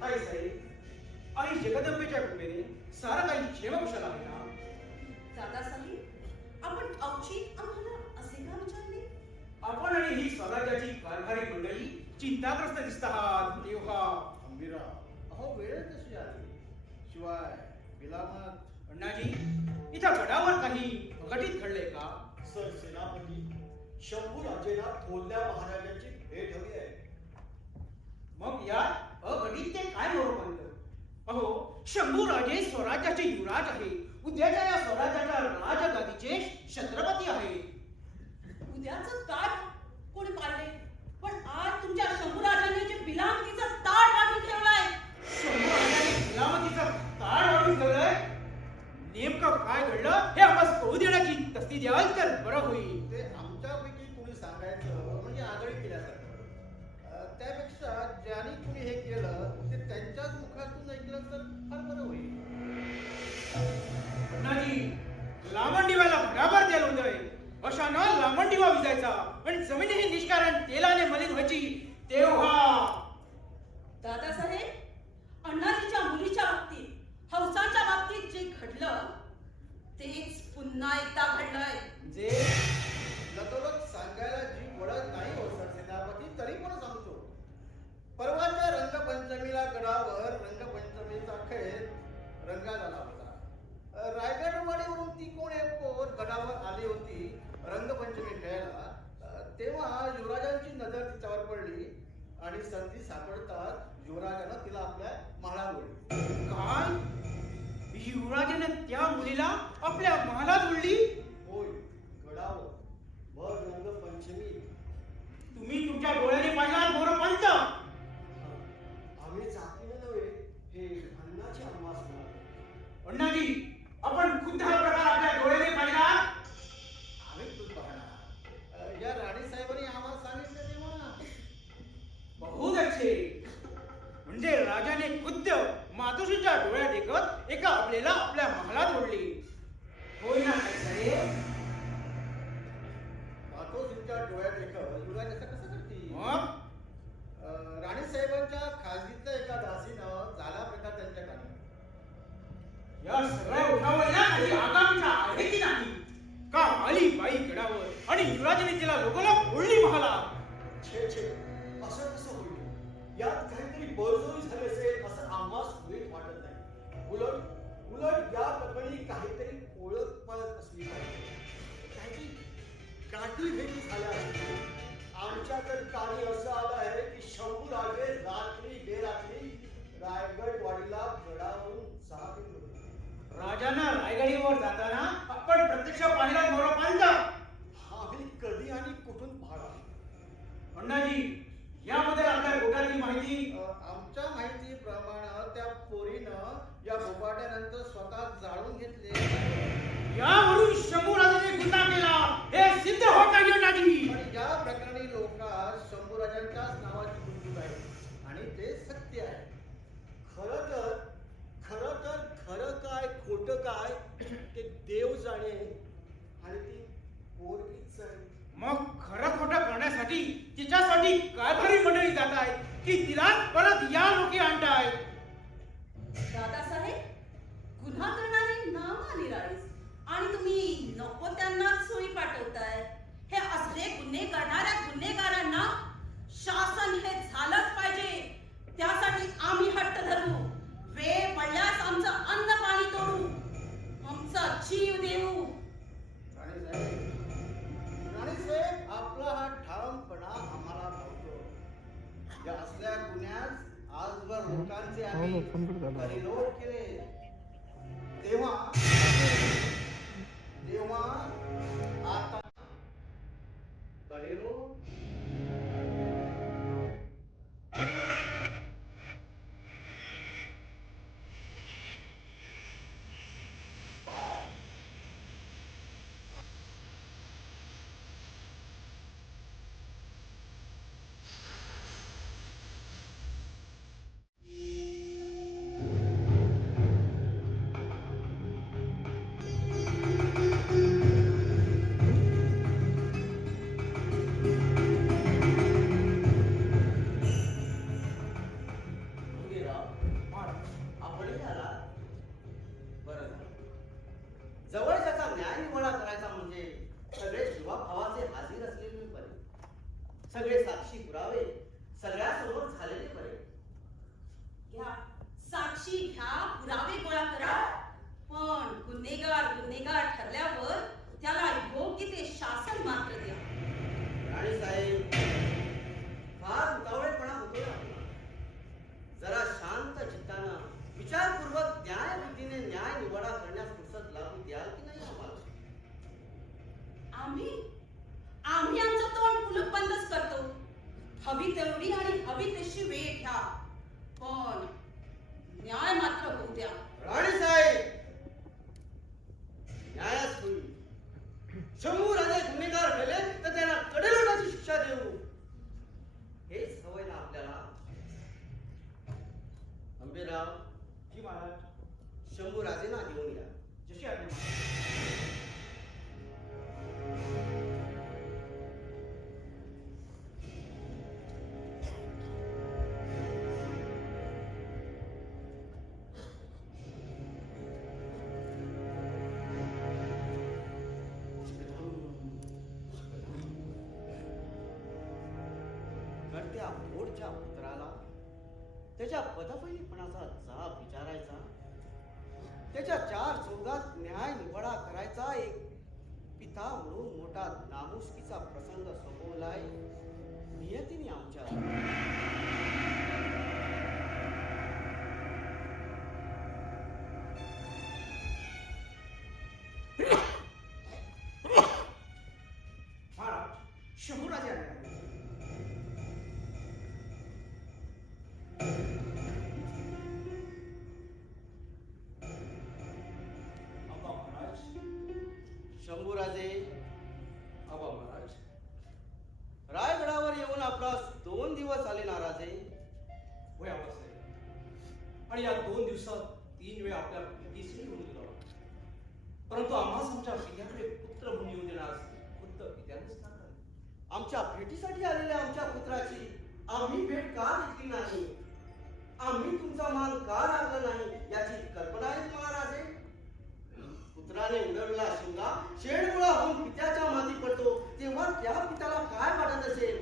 ताई साहेब आणि जगदंबेच्या कृपेने सारं काही क्षेमकुशल आहे ना? दादासाहेब, आपण औचित आम्हाला असे का विचारले? आपण आणि ही स्वराज्याची कारभारी मंडळी चिंताग्रस्त दिसत आहात तेव्हा. अंबिरा, अहो वेळ कशी आली? शिवाय बिलामत अण्णाजी, इथं गडावर काही अघटित घडले का? सर सेनापती, शंभूराजेला थोरल्या महाराजांची भेट हवी आहे. मग यात अघटित ते काय बरोबर? अहो, शंभूराजे स्वराज्याचे युवराज आहे. उद्याच्या या स्वराज्याच्या राजगादीचे छत्रपती आहे. उद्याचं ताट कोणी पाडले, पण आज तुमच्या शंभूराजांनी जे बिलामतीचा ताट वाढून ठेवलाय. शंभूराजाने बिलामतीचा ताळ वाढून ठेवलाय. नेमकं काय घडलं हे आपण कळू देण्याची तस्ती द्याल तर बरं होईल. ते आमच्यापैकी कोणी सांगायचं म्हणजे आगळी केल्यासारखं. त्यापेक्षा ज्याने कुणी हे केलं ते त्यांच्याच मुखातून ऐकलं तर फार बरं होईल. अण्णाजी, लामणदिव्याला बराबर तेल होतंय. अशानं लामणदिवा विजायचा आणि जमीन ही निष्कारण तेलाने मलिन व्हायची तेव्हा. दादासाहेब, अण्णाजीच्या मुलीच्या बाबतीत, हौसाच्या बाबतीत जे घडलं तेच पुन्हा एकदा घडलंय. जे लतोलत सांगायला जी वळत नाही हो सरसेनापती, तरी पण सांगतो. परवाच्या रंगपंचमीला गडावर रंगपंचमीचा खेळ रंगात आला होता. रायगडवाडीवरून ती कोण एक पोर गडावर आली होती रंगपंचमी खेळायला. तेव्हा युवराजांची नजर तिच्यावर पडली आणि संधी सापडताच युवराजानं तिला आपल्या महालात ओढली. काय? युवराजाने त्या मुलीला आपल्या महालात ओढली? होय, गडावर भर रंगपंचमी. तुम्ही तुमच्या डोळ्याने पाहिलात मोरपंत? आम्ही चाकीने नव्हे, हे अन्नाची आम्हास मिळाले. अण्णाजी, आपण खुद्द हा प्रकार आपल्या डोळ्याने पाहिला? आम्ही तूच पाहणार. या राणी साहेबांनी आम्हाला सांगितलं तेव्हा. बहुत अच्छे. म्हणजे राजाने खुद्द मातोश्रीच्या डोळ्यात देखत एका आपल्याला आपल्या महालात ओढली. होय ना साहेब? मातोश्रीच्या डोळ्यात देखत युवराज असं कसं करतील? मग राणी साहेबांच्या खाजगीतल्या एका दासीनं झाला प्रकार त्यांच्या कानी. या सगळ्या उठावाला काही आगामीचा आहे की नाही? का आली बाई गडावर आणि युवराजाने तिला लोकांना ओढली महालात? छे छे, असं कसं होईल? यात काहीतरी बळजोरी झाली असेल असं आम्हास वेळ वाटत नाही. उलट उलट या प्रकरणी काहीतरी ओळख पळत असली पाहिजे. काहीतरी गाठीभेटी झाल्या असतील. आमच्या तर कानी असं आलं आहे की शंभूराजे रात्री बेरात्री रायगडवाडीला गडावरून जात होते. राजांना रायगडीवर जाताना आपण प्रत्यक्ष पाहिला मोरपंत? आम्ही कधी आणि कुठून पाहला? अण्णाजी, याबद्दल आपल्या गोटाची माहिती? आमच्या माहितीप्रमाणे त्या पोरीनं या बोबाट्यानंतर स्वतः जाळून घेतले. यावरून शंभूराजाने गुन्हा केला हे सिद्ध होत नाही अण्णाजी. पण या प्रकरणी लोकांत शंभूराजांच्याच नावाची गुंतून आहे आणि ते सत्य आहे. खरं तर खरं काय खोटं काय ते देव जाणे आणि ती पोरगीच जाणे. मग खरं खोटं करण्यासाठी तिच्यासाठी कारभारी मंडळी जात आहे की तिलाच परत या लोके आणताय? दादासाहेब, गुन्हा करणारे नावानिराळीच आणि तुम्ही नको त्यांनाच सोयी पाठवताय. हे असले गुन्हे करणाऱ्या गुन्हेगारांना शासन हे झालंच पाहिजे. त्यासाठी आम्ही हट्ट धरू. वेळ पडल्यास आमचं अन्न पाणी तोडू, आमचा जीव देऊ. राणीसाहेब, आपला हा ठामपणा आम्हाला भावतो. या असल्या गुन्ह्यात आजवर लोकांचे आम्ही परिलोप केले. तेव्हा आता परिलोप. हवी तेवढी आणि हवी तशी वेळ घ्या, पण न्याय मात्र होऊ द्या. राणी साहेब, न्यायच होईल. शंभू राजे गुन्हेगार केले तर त्यांना कडेलोटाची शिक्षा देऊ, हेच हवंय ना आपल्याला. अंबेराव, जी महाराज. शंभू राजेंना घेऊन या. जशी आज्ञा महाराज. त्या पोटच्या पुत्राला त्याच्या पदपैलीपणाचा जाब विचारायचा, त्याच्या चार चौघात न्याय निवडा करायचा एक पिता म्हणून मोठा नामुष्कीचा प्रसंग सोपवलाय नियतीने आमच्या. महाराज, शंभूराजे आले आहेत. आबा महाराज, शंभूराजे, आबा महाराज. रायगडावर येऊन आपणास 2 दिवस आले ना राजे? होय आबासाहेब, आणि या 2 दिवसात 3 वेळा आपल्या भेटीसही येऊन गेलो. परंतु आम्हास आमच्या पित्याकडे पुत्र म्हणून येऊ देणार खुद्द पित्यानेच नाकारले. आमच्या भेटीसाठी आलेल्या आमच्या पुत्राची आम्ही भेट का घेतली नाही, आम्ही तुमचा मान का राखला नाही याची कल्पना आहे तुम्हाला राजे? पुत्राने उडवला शिंगा शेणगोळा होऊन पित्याच्या माती पडतो तेव्हा त्या पित्याला काय वाटत असेल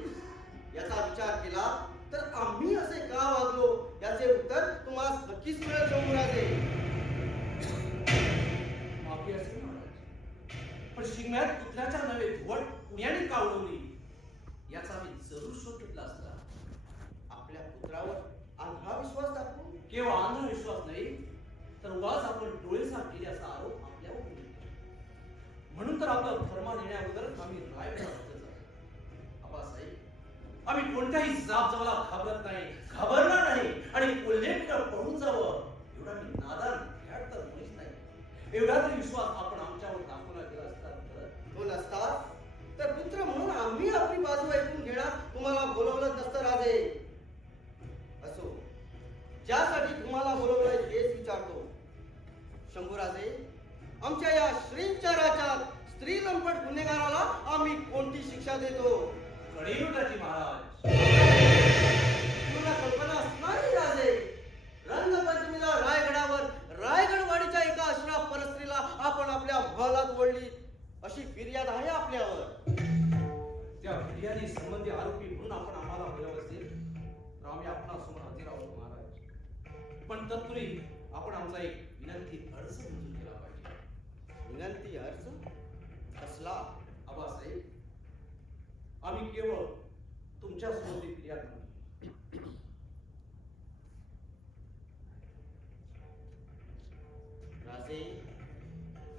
याचा विचार केला तर आम्ही असे का वागलो याचे उत्तर तुम्हाला नक्कीच मिळेल शंभूराजे. माफी असेल महाराज, पण शिगम्यात पुतण्याच्या नव्हे धुवट पुण्याने का उडवली याचा मी जरूर शोध घेतला असता. आपल्या पुत्रावर अंधा विश्वास दाखवून केवळ अंधविश्वास नाही तर उगाच आपण डोळेसाफ केल्याचा आरोप आपल्यावर होईल. म्हणून तर आपला फर्मान येण्याअगोदर आम्ही रायगडावर जातो. आबासाहेब, आम्ही कोणत्याही जाबजमाला घाबरत नाही, घाबरणार नाही, आणि कोल्हेकडे पळून जावं एवढा मी नादान खेळ तर मुळीच नाही. एवढा तरी विश्वास आपण आमच्यावर दाखवला गेला असता तर तो नसतात तर पुत्र म्हणून आम्ही आपली बाजू ऐकून घेणार तुम्हाला बोलवलं नसतं राजे. असो, ज्यासाठी तुम्हाला बोलवलंय हेच विचारतो. शंभूराजे, आमच्या या श्रींच्या राज्यात स्त्री लंपट गुन्हेगाराला आम्ही कोणती शिक्षा देतो? कडेलोटाची महाराज. तुम्हाला कल्पना असणारी राजे, रंगपंचमीला रायगडावर रायगडवाडीच्या एका अशा परस्त्रीला आपण आपल्या महलात ओढली अशी फिर्याद आहे आपल्यावर. त्या फिर्यादी संबंधी आरोपी म्हणून आपण आम्हाला बोलावं असेल तर आम्ही आपणासमोर हजर आहोत महाराज. पण तत्पूर्वी आपण आमचा एक विनंती अर्ज मंजूर केला पाहिजे. विनंती अर्ज कसला? आबासाहेब, आम्ही केवळ तुमच्या समोर ती फिर्याद नव्हती. राजे,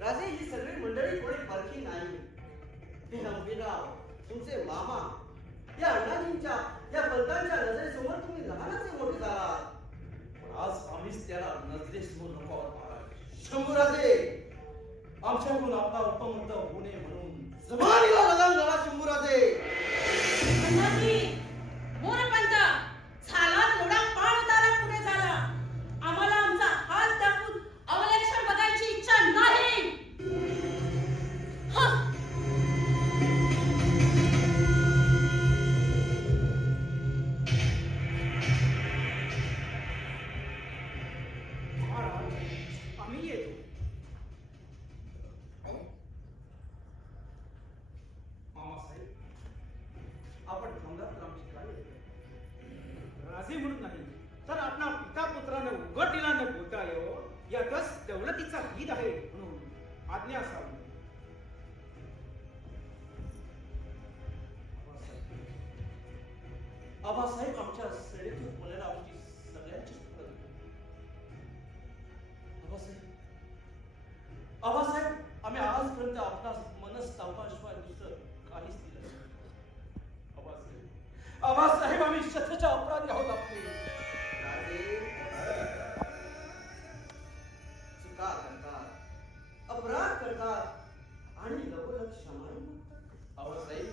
राजे ही सगळी मंडळी कोणी परखी नाही. हे अंबिराव, तुमचे मामा, या अण्णाजींच्या या पंतांच्या नजरेसमोर तुम्ही लहानाचे मोठे झालात. पण आज आम्हीच त्याला नजरेसमोर नको आहोत महाराज. शंभूराजे, आमच्याकडून आपला उपमत होऊ नये म्हणून जमानीला लगाम झाला. शंभूराजे, अण्णाजी, मोरपंत, झाला तेवढा पाण उतारा पुढे झाला. आम्हाला आमचा हात दाखवून अवलेक्षण बघायची इच्छा नाही. हं. महाराज, आम्ही येतो. मामासाहेब, आपण थांबलात तर आमची काय होईल? राजे म्हणून नाही तर आपला पिता पुत्राने उघडलेला न बोलता येवो यातच दौलतीचा हित आहे म्हणून आज्ञा असावी. आबासाहेब, आमच्या सडेतून बोलायला आमची सगळ्यांची सुटका झाली. आबासाहेब, आम्ही आजपर्यंत आपला मनस्तापाशिवाय दुसरं काहीच दिलं नाही. आबासाहेब, आबासाहेब, आम्ही शतच्या अपराधी आहोत आपले. राजे चुका करतात, अपराध करतात आणि लगोलग क्षमाही मागतात. आबासाहेब,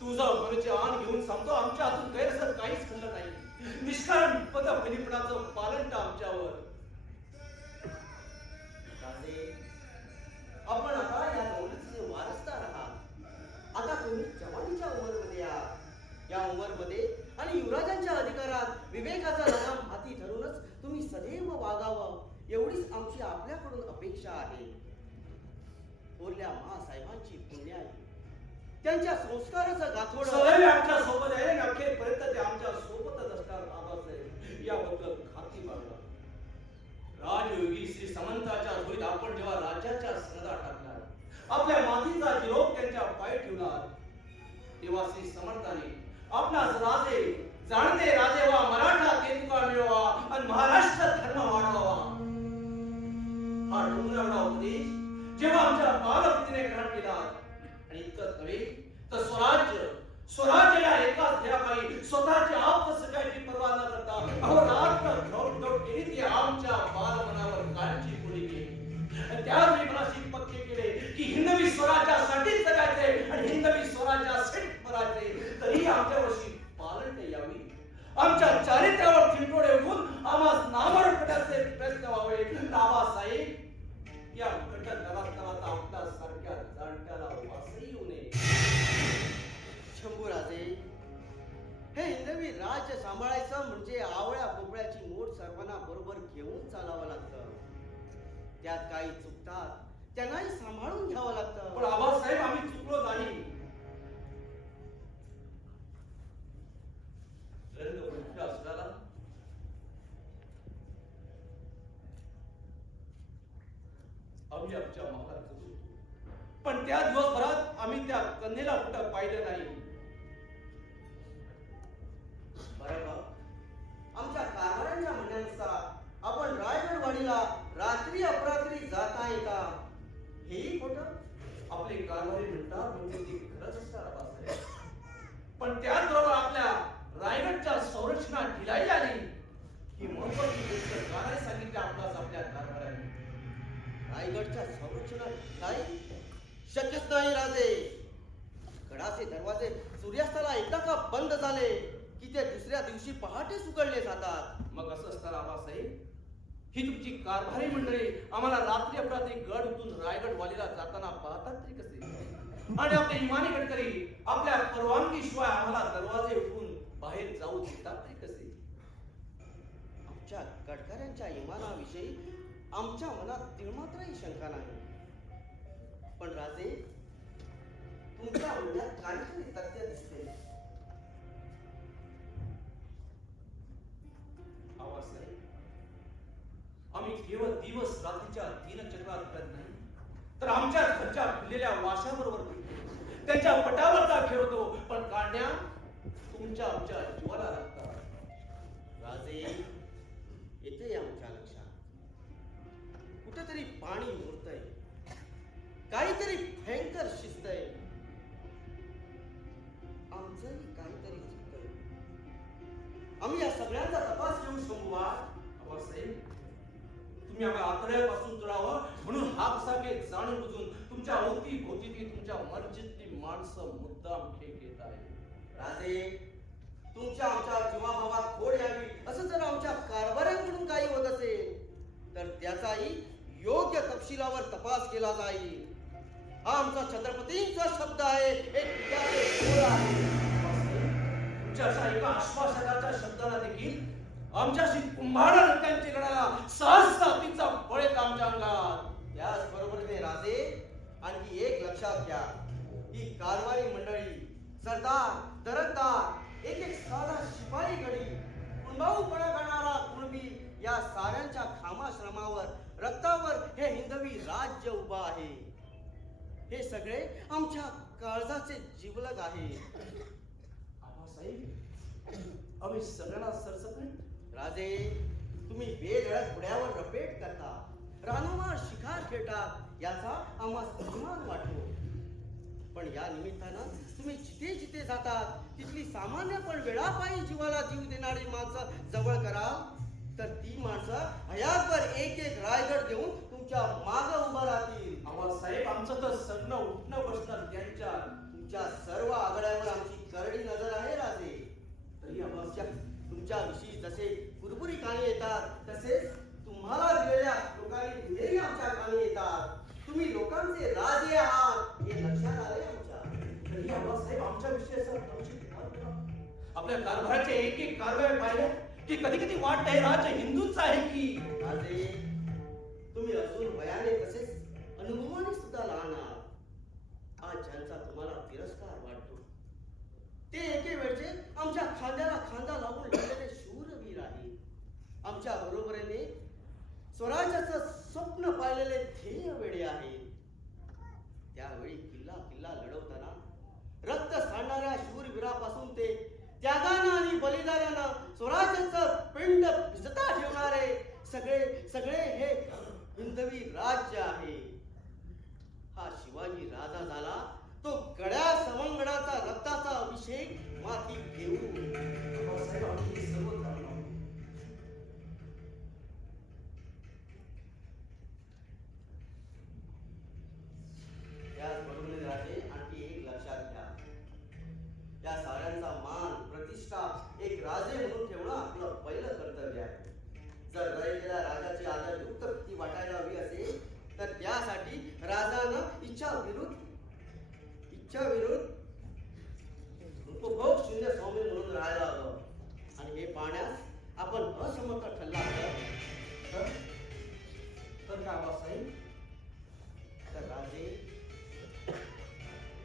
तुझा गुरुची आण घेऊन सांगतो, आमच्या हातून गैरसर काहीच घडलं नाही. निष्कारण पद बलिपणाचं पालन आमच्यावर. राजे, आपण आता या दौलतीचे वारसदार आहात. आता तुम्ही जवानीच्या उमरमध्ये आहात. या उमरमध्ये आणि युवराजांच्या अधिकारात विवेकाचा लगाम हाती धरूनच तुम्ही सदैव वागावं एवढीच आमची आपल्याकडून अपेक्षा आहे. थोरल्या महासाहेबांची पुण्य आहे, त्यांच्या संस्काराचं गाठोड सदैव आमच्या सोबत आहे आणि अखेरपर्यंत ते आमच्या सोबतच असणार. आबासाहेब, याबद्दल खात्री बाळगा. राजयोगी श्री समंताच्या होईत आपण जेव्हा राज्याच्या सनदा टाकणार, आपल्या मातीचा निरोप त्यांच्या पाय ठेवणार, तेव्हा श्री समर्थाने आपणास राजे जाणते राजे व्हा, मराठा तेतुका मिळवा आणि महाराष्ट्र धर्म वाढवा. हा डोंगरावडा उपदेश जेव्हा आमच्या बालपतीने ग्रहण केला आणि इतकंच नव्हे तर स्वराज्य या एकाच ध्येयापायी स्वतःची आत्मसख्याची पर्वा न करता अहोरात्र धडपड केली ती आमच्या बालमनावर काळजी पुढे केली. त्यावेळी मनाशी पक्के केले की हिंदवी स्वराज्यासाठीच जगायचे आणि हिंदवी स्वराज्यासाठी मरायचे. तरी आमच्यावर्षी पालन यावी, आमच्या चारित्र्यावर चिंटोडे उठून आम्हाला नामर करण्याचे प्रयत्न व्हावे. बाबासाहेब, या कटक दलात आपल्या सारख्या जाणत्याला वासही येऊ नये. शंभूराजे, हे हिंदवी राज्य सांभाळायचं म्हणजे आवळ्या पोपळ्याची मोठ सर्वांना बरोबर घेऊन चालावं लागतं. त्यात काही चुकतात, त्यांनाही सांभाळून घ्यावं लागतं. पण आबासाहेब, आम्ही चुकलो नाही. रंग उठला असताना आम्ही आमच्या महाराज चुकलो, पण त्या दिवसभरात आम्ही त्या कन्येला कुठं पाहिलं नाही. बरोबर, आमच्या कारभारांच्या म्हणण्यानुसार आपण रायगडवाडीला रात्री अपरात्री जाता येता, हेही खोटं. आपले कारभारी म्हणतात म्हणजे ती खरंच असणार आबासाहेब. पण त्याचबरोबर आपल्या रायगडच्या संरक्षणात ढिलाई आली ही महत्वाची गोष्ट काय सांगितली आपल्यास आपल्या कारभाराने. रायगडच्या संरक्षणात नाही, शक्यच नाही राजे. गडाचे दरवाजे सूर्यास्ताला एकदा का बंद झाले की ते दुसऱ्या दिवशी पहाटेच उघडले जातात. मग असं असताना आबासाहेब, ही तुमची कारभारी मंडळी आम्हाला रात्री अपरात्री गड उठून रायगड वालीला जाताना पाहतात तरी कसे? आणि आपले इमानी गडकरी आपल्या परवानगीशिवाय आम्हाला दरवाजे उठून बाहेर जाऊ देतात तरी कसे? आमच्या गडकऱ्यांच्या इमानाविषयी आमच्या मनात तिळमात्रही शंका नाही. पण राजे, तुमच्या म्हणण्यात काहीतरी तथ्य दिसते. आबासाहेब, आम्ही केवळ दिवस रात्रीच्या दिनचक्रात करत नाही, तर आमच्या घरच्या फुललेल्या वाशाबरोबर फिरतो, त्यांच्या पटावरचा खेळतो. पण काढण्या तुमच्या आमच्या जीवाला लागतात. राजे, येते आमच्या लक्षात कुठेतरी पाणी मुरतय, काहीतरी भयंकर शिजतय. आमचंही काहीतरी चुकतंय. आम्ही या सगळ्यांचा तपास घेऊन शंभूवा. आबासाहेब, तुम्ही आम्हाला आतड्यापासून जुळावं म्हणून हा कसा काही जाणून बुजून तुमच्या अवती भोवती तुमच्या मर्जीतली माणसं मुद्दाम खेळ घेत आहे. राजे, तुमच्या आमच्या जीवाभावात खोड यावी असं जर आमच्या कारभाऱ्यांकडून काही होत असेल तर त्याचाही योग्य तपशिलावर तपास केला जाईल. हा आमचा छत्रपतींचा शब्द आहे, एक पित्याचे बोल आहे. तुमच्या अशा एका आश्वासनाच्या शब्दाला देखील आमच्याशी कुंभार लोकांची लढायला सहसा तिचा बळ येत आमच्या अंगात. त्याचबरोबरीने राजे, आणखी एक लक्षात घ्या, ही कारवाई मंडळी सरदार, दरकदार, एक एक साधा शिपाई गडी, कुणबाऊपणा करणारा कुणबी या साऱ्यांच्या खामाश्रमावर, रक्तावर हे हिंदवी राज्य उभा आहे. हे सगळे आमच्या काळजाचे जिवलग आहे. आबासाहेब, आम्ही सगळ्यांना सरसकट. राजे, तुम्ही बेधडक पुढ्यावर रपेट करता, रानोमाळ शिकार खेळतात, याचा आम्हाला अभिमान वाटतो. पण या निमित्तानं तुम्ही जिथे जिथे जातात तिथली सामान्य पण वेळापायी जीवाला जीव देणारी माणसं जवळ कराल तर ती माणसं हयातभर एक एक रायगड घेऊन तुमच्या माग उभं राहतील. आबासाहेब आमचं तर सगळं उठणं बसणं त्यांच्या तुमच्या सर्व आघाड्यावर आमची करडी नजर आहे राजे. तरी आबासाहेब तुमच्याविषयी जसे कुरबुरी कानी येतात तसेच तुम्हाला दिलेल्या लोकांनी दिलेही आमच्या कानी येतात. तुम्ही लोकांचे राजे आहात हे लक्षात आले आमच्या. तरी आबासाहेब आमच्या विषयी असं आपल्या कारभाराचे एक एक कारवाई पाहिल्या की कधी कधी वाटत आहे राज हिंदूच आहे की. राजे तुम्ही अजून वयाने तसेच अनुभवाने सुद्धा लहान आहात. आज ज्यांचा तुम्हाला तिरस्कार वाटतो ते एके वेळचे आमच्या खांद्याला खांदा लावून लढलेले शूरवीर आहेत. आमच्या बरोबरीने स्वराज्याचं स्वप्न पाहिलेले ध्येय वेडे आहेत. त्यावेळी किल्ला किल्ला लढवताना रक्त सांडणाऱ्या शूरवीरापासून ते त्यागानं आणि बलिदानानं स्वराज्याचं पिंड भिजता ठेवणारे सगळे सगळे हे हिंदवी राज्य आहे. हा शिवाजी राजा झाला तो गड्या सवंगडाचा रक्ताचा अभिषेक मातीत घेऊन. आबासाहेब आम्ही सर्व जाणून त्याचबरोबर राजे आणखी एक लक्षात घ्या. या साऱ्यांचा मान प्रतिष्ठा एक राजे म्हणून ठेवणं आपलं पहिलं कर्तव्य आहे. जर रयतेला राजाची आदरयुक्त ती वाटायला हवी असेल तर त्यासाठी राजानं इच्छा विरुद्ध उपभोग शून्य स्वामी म्हणून राहायला हवं. आणि हे पाहण्यास आपण असमर्थ ठरला तर का आबासाहेब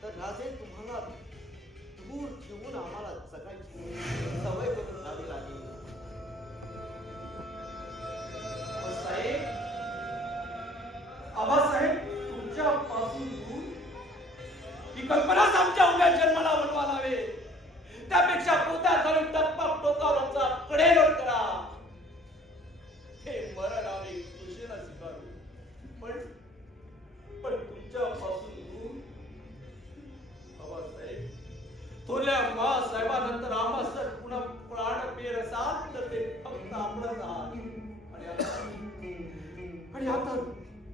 तर राजे तुम्हाला दूर ठेवून आम्हाला जगायची सवय करून घ्यावी लागेल. आबासाहेब तुमच्यापासून दूर ही कल्पनाच आमच्या उद्या जन्माला बनवा लावे. त्यापेक्षा पोत्यात घालून टप्पा टोकावर आमचा कडेलोट करा. हे मरण आम्ही खुशीला स्वीकारू. पण तुमच्यापासून दूर आबासाहेब थोरल्या मासाहेबानंतर आम्हा सर पुन्हा प्राण पेर असाल तर ते फक्त आपणच आहात. आणि आता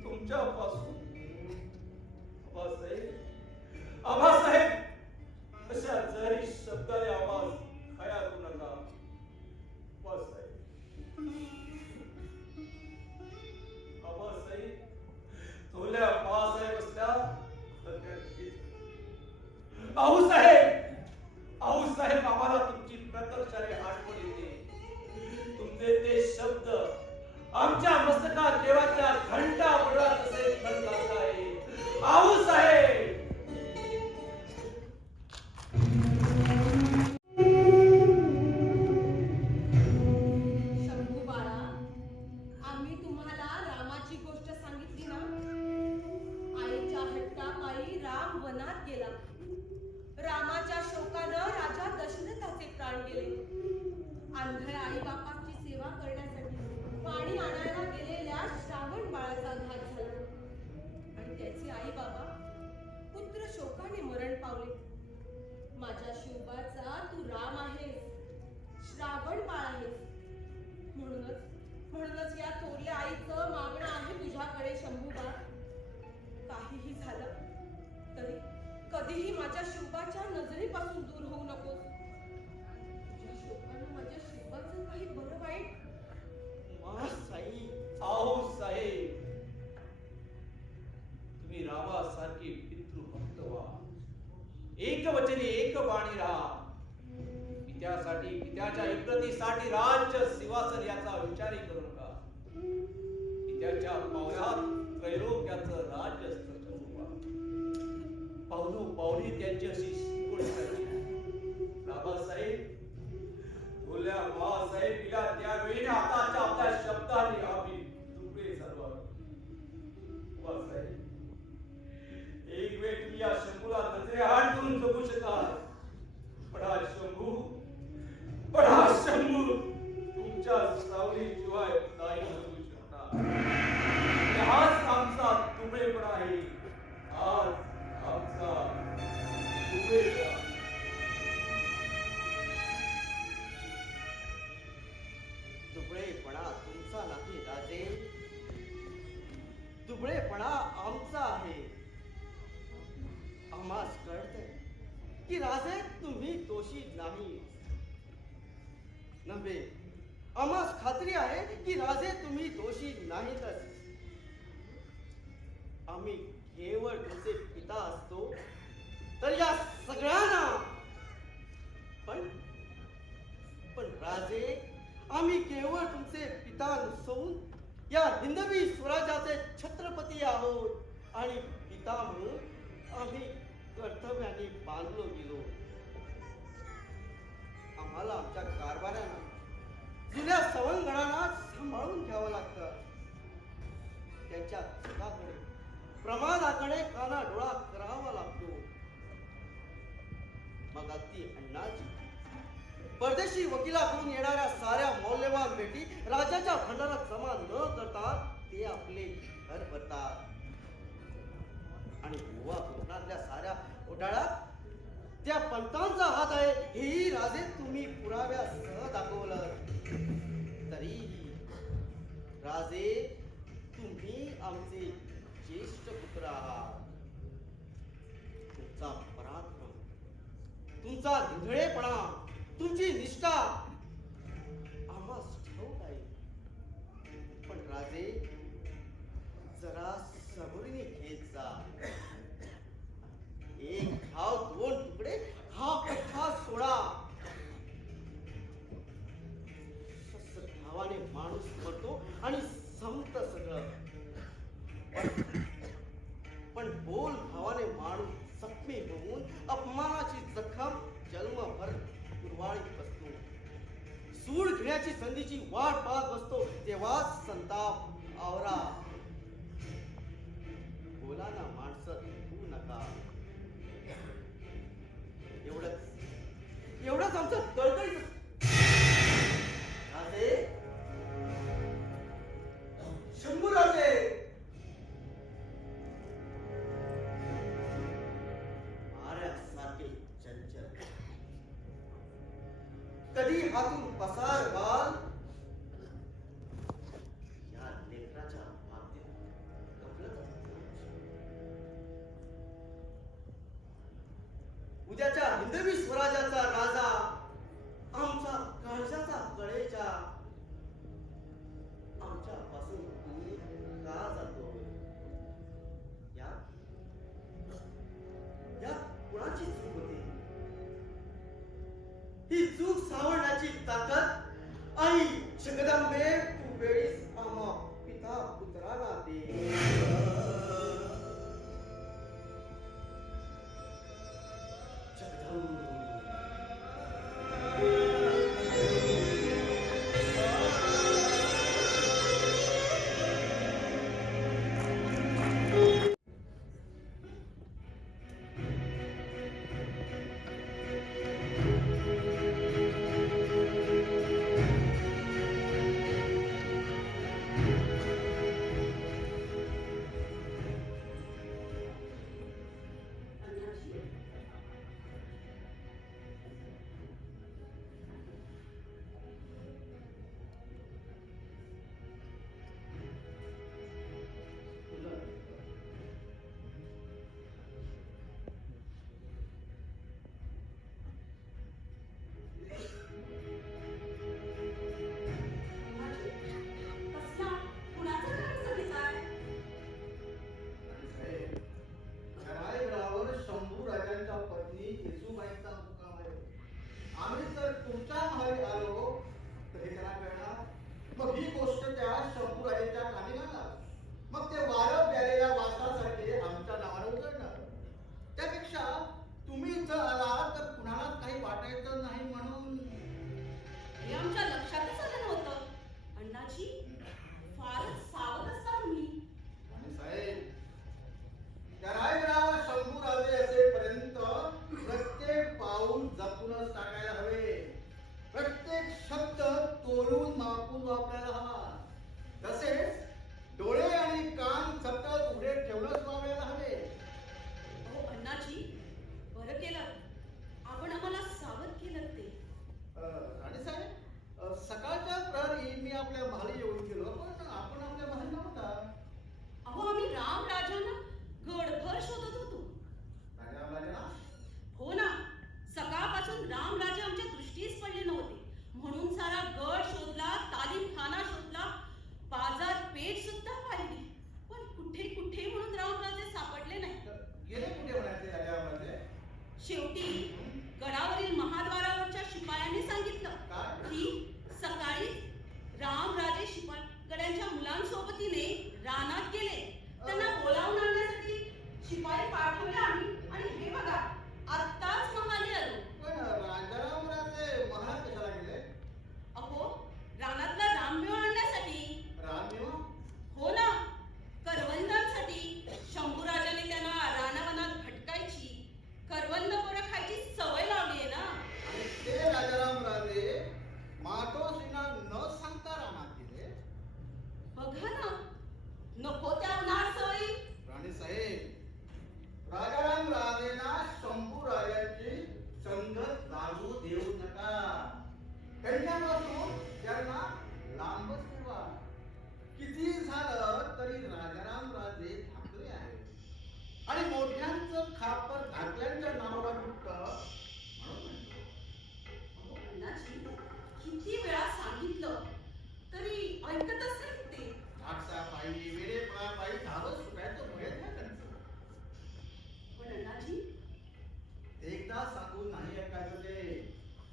तुमच्यापासून आबासाहेब अशा जरी शब्दाने आवाज खयालू नका. आबासाहेब थोरल्या मासाहेब असल्या तर आऊसाहेब आम्हाला तुमची प्रकर्षाने आठवण येते. तुमचे ते शब्द आमच्या मस्तकात देवाच्या घंटा पडला तसे खणखणत आहे. आऊसाहेब शंभू बाळा, आम्ही तुम्हाला रामाची गोष्ट सांगितली ना. आईच्या हट्टापायी राम वनात गेला. रामाच्या शोकानं राजा दशरथाचे प्राण गेले. आंधळ्या आई बापाची सेवा करण्यासाठी पाणी आणायला गेलेल्या श्रावण बाळाचा घात झाला आणि त्याचे आई बाबा पुत्र शोकाने मरण पावले. माझ्या शिवबाचा तू राम आहेस, श्रावण बाळ आहेस. म्हणूनच या थोरल्या आईचं मागणं आहे तुझ्याकडे शंभू बाळ. काहीही झालं तरी कधीही माझ्या शिवबाच्या नजरेपासून दूर होऊ नको. तुझ्या शोकानं माझ्या शिवबाचं काही बरं वाईट. आऊसाहेब तुम्ही रामासारखे पितृभक्त व्हा. एकवचनी एक बाणी राहा. पित्यासाठी पित्याच्या इब्रतीसाठी राज्य सिंहासन याचा विचारही करू नका. पित्याच्या पावलात त्रैलोक्याचं राज्य असतं. पावलो पावली त्यांच्याशी शिकवण करायची. राबासाहेब बोलल्या मासाहेब या त्यावेळी आताच्या आपल्या शब्दाने आम्ही तुकडे सर्व. एक वेळ तुम्ही या शंभूला नजरे आड करून जगू शकाल. पण हा शंभू तुमच्या सावलीशिवाय नाही जगू शकणार. हाच आमचा तुकडेपणा आहे. हाच आमचा ढुबळेपणा आमचा आहे. आम्हास कळतंय की राजे तुम्ही दोषी नाही नव्हे. आम्हास खात्री आहे की राजे तुम्ही दोषी नाहीतच. आम्ही केवळ तुमचे पिता असतो तर या सगळ्यांना पण राजे आम्ही केवळ तुमचे पिता नसून या हिंदवी स्वराज्याचे छत्रपती आहोत आणि पिता म्हणून आम्ही कर्तव्याने बांधलो गेलो. आम्हाला आमच्या कारभारांना जुन्या सवंगडांना सांभाळून घ्यावं लागतं. त्यांच्या चुकाकडे प्रमादाकडे काना डोळा करावा लागतो. मग अगदी अण्णाजी परदेशी वकिलाकडून येणाऱ्या साऱ्या मौल्यवान भेटी राजाच्या भंडारात जमा न करता ते आपले घर भरतात आणि गोवा कोकणातल्या साऱ्या घोटाळ्यात त्या पंतांचा हात आहे हेही राजे तुम्ही पुराव्यासह दाखवलं. तरीही राजे तुम्ही आमचे ज्येष्ठ पुत्र आहात. तुमचा पराक्रम, तुमचा निधळेपणा, तुमची निष्ठा आम्हास ठाऊक आहे. पण राजे जरा सबुरीने घेत जा. एक घाव दोन तुकडे हा कथा सोडा. घावाने माणूस मरतो आणि संपत सगळं. पण बोल भावाने माणूस जखमी होऊन अपमानाची जखम जन्मभर कुरवाळीत बसतो. सूड घेण्याची संधीची वाट पाहत बसतो तेव्हा संताप आवरा. बोला ना माणसं, तू नका. एवढंच आमचं कळकळीचं. राजे, शंभूराजे, वाऱ्यासारखे चंचल, कधी हातून पसार व्हाल. या लेकराच्या बाबतीत गफलत असते. उद्याच्या हिंदवी स्वराज्याचा राजा, आमचा काळजाचा कळेजा आमच्यापासून दूर का जातो. या कुणाची चूक होती. ही चूक सावरण्याची ताकद आई जगदंबे तू वेळीच आम्हा पिता पुत्राला दे. जगदंबे आम्ही त्यांना लांबच ठेवा. किती झालं तरी राजाराम राजे ठाकरे आहेत आणि मोठ्यांचं खापर धाकल्यांच्या नावावर फुटतं म्हणून म्हणतो. अहो अण्णाजी, किती वेळा सांगितलं तरी ऐकतच नाही ते. द्राक्षापायी वेडेपणापायी धावत सुटायचं वय नाही त्यांचं. पण अण्णाजी, एकदा सांगून नाही ऐकायचं ते.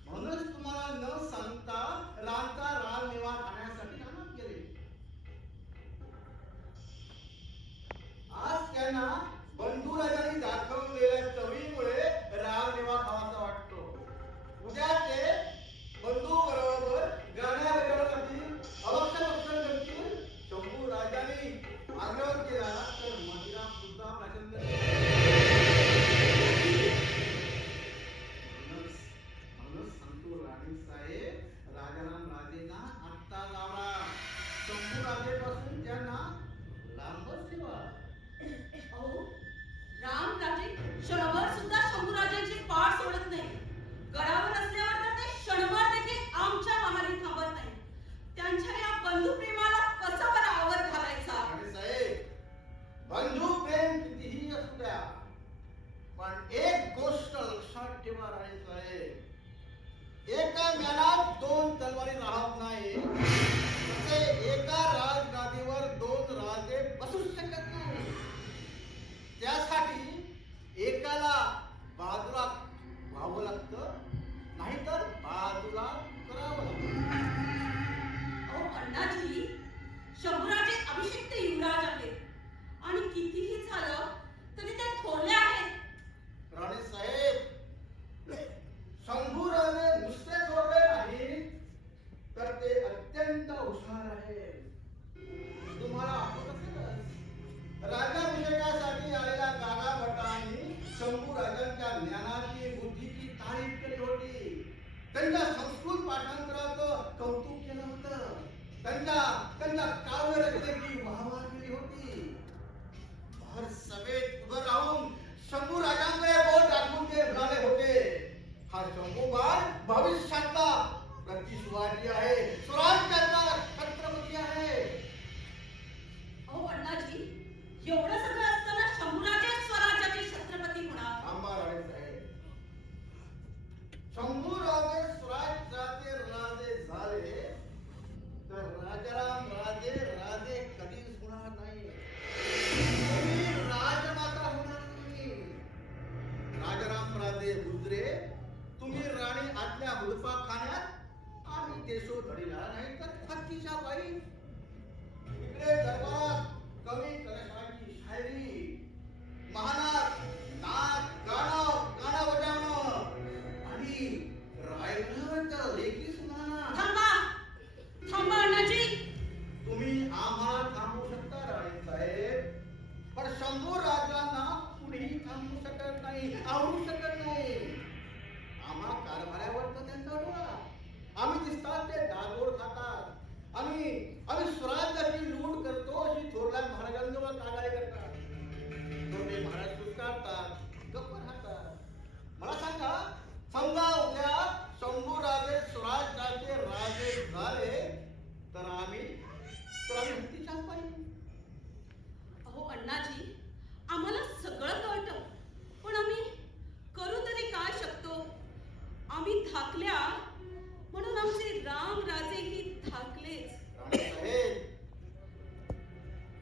म्हणूनच तुम्हाला न सांगता रानचा रानमेवा खाण्यासाठी रानात गेले. आज त्यांना बंधुराजांनी दाखवलेल्या चवीमुळे रानमेवा खावासा वाटतो. उद्या ते बंधू बरोबर गाण्या बजावण्यासाठी अवश्य लक्षण करतील. शंभू राजांनी आग्रह केला तर मंदिरा सुद्धा प्रचंड म्हणूनच सांगतो राणी साहेब, राजाराम राजेंना आत्ता लावा. शंभू राजेपासून त्यांना लांबच ठेवा. अहो रामराजे क्षणभर सुद्धा शंभूराजांची पाठ सोडत नाही. गडावर असल्यावर तर ते क्षणभर देखील आमच्या महाली थांबत नाही. त्यांच्या या बंधू प्रेमाला कसं बरं आवर घालायचा? राणी साहेब, बंधू प्रेम कितीही असू द्या, पण एक गोष्ट लक्षात ठेवा राणी साहेब, एका म्यानात दोन तलवारी राहत नाही. तसे एका राजगादीवर दोन राजे बसू शकत नाही. त्यासाठी एकाला बाजूला व्हावं लागतं, नाहीतर बाजूला करावं लागतं. अहो अण्णाजी, शंभूराजे अभिषिक्त युवराज आहेत आणि कितीही झालं तरी ते थोरले आहेत. राणी साहेब, शंभूराजे नुसते थोरले नाही तर ते अत्यंत हुशार आहे. तुम्हाला आठवत असेलच, राज्याभिषेकासाठी आलेल्या काका भटांनी शंभू राजांच्या ज्ञानाची बुद्धीची तारीफ केली होती. त्यांच्या संस्कृत पाठांतराचं कौतुक केलं होतं. त्यांच्या काव्य रचनेची वाहवा केली होती. भर सभेत उभं राहून शंभू राजांकडे बोट दाखवून ते म्हणाले होते, हा शंभूबाण भविष्यातला प्रतिशिवाजी आहे, स्वराज्याचा छत्रपती आहे. अहो अण्णाजी, एवढं सगळं असताना शंभूराजे स्वराज्याचे छत्रपती होणार? थांबा राणी साहेब, शंभूराजे स्वराज्याचे राजे झाले तर राजाराम राजे राजे कधीच होणार नाही. तुम्ही राजमाता होणार नाही. राजाराम राजे गुजरे, तुम्ही राणी आतल्या हुडपा खाण्यात, आम्ही देशो धडीला नाही तर हत्तीच्या पायी. इकडे दरबारात कमी कलशाची शायरी, महानात नाच गाणं बजावणं आणि रायगडाच्या लेखी सुनाना. थांबा अण्णाजी. तुम्ही आम्हाला थांबवू शकता राणी साहेब, पण शंभू राजांना कुणीही थांबवू शकत नाही, आवडू शकत नाही. आम्हा कारभारावर तर त्यांचा डोळा. आम्ही दिसतात ते दागोड खातात. आम्ही स्वराज्याची लूट करतो अशी थोरल्या महाराजांजवळ कागाळी करतात. थोरले महाराज स्वीकारतात, गप्प राहतात. मला सांगा, समजा उद्या शंभू राजे स्वराज्याचे राजे झाले तर आम्ही हत्तीच्याच पाहिजे. अहो अण्णाजी, आम्हाला सगळं कळतं, पण आम्ही करू तरी काय शकतो? आम्ही थाकल्या म्हणून आमचे राम राजेही थाकलेच. राणी साहेब,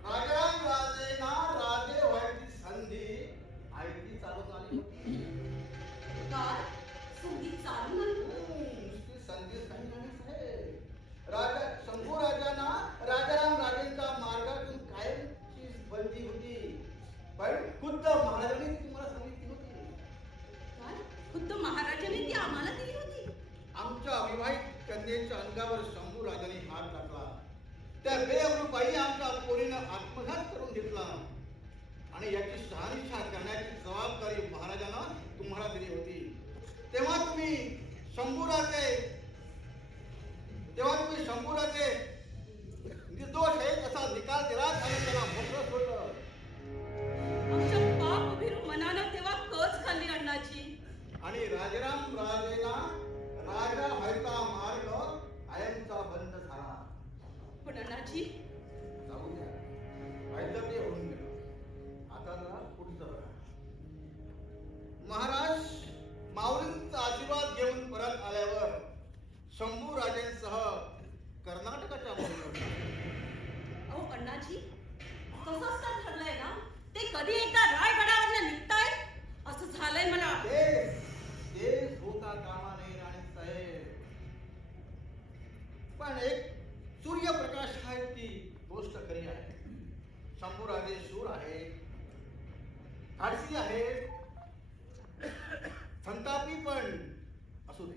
राजाराम राजेंना राजे व्हायची संधी आयती चालत आली होती. काय संधी चालू नाही? नुसती संधीच नाही राणी साहेब. शंभू राजांना राजाराम राजेंच्या मार्गातून कायमची बंदी होती. पण खुद्द महाराजांनी ती तुम्हाला सांगितली होती. काय खुद्द महाराजांनी ती आम्हाला दिली होती? आमच्या अविवाहित कन्येच्या अंगावर शंभू राजांनी हात टाकला. त्या बेअब्रूपायी आमच्या पोरीनं आत्मघात करून घेतला आणि याची शहानिशा करण्याची जबाबदारी महाराजांना तुम्हाला दिली होती. तेव्हा तुम्ही शंभूराजे निर्दोष आहेत असा निकाल दिला आणि त्याला मोकळं सोडलं. आमच्या पापभीरू मनानं तेव्हा कच खाल्ली अण्णाजी. आणि राजाराम राजेला राजा व्हायचा मार्ग कायमचा बंद पण एक सूर्यप्रकाश आहे ती गोष्ट खरी आहे. शंभूराजे शूर आहे, धाडसी आहे, संतापी पण असू दे.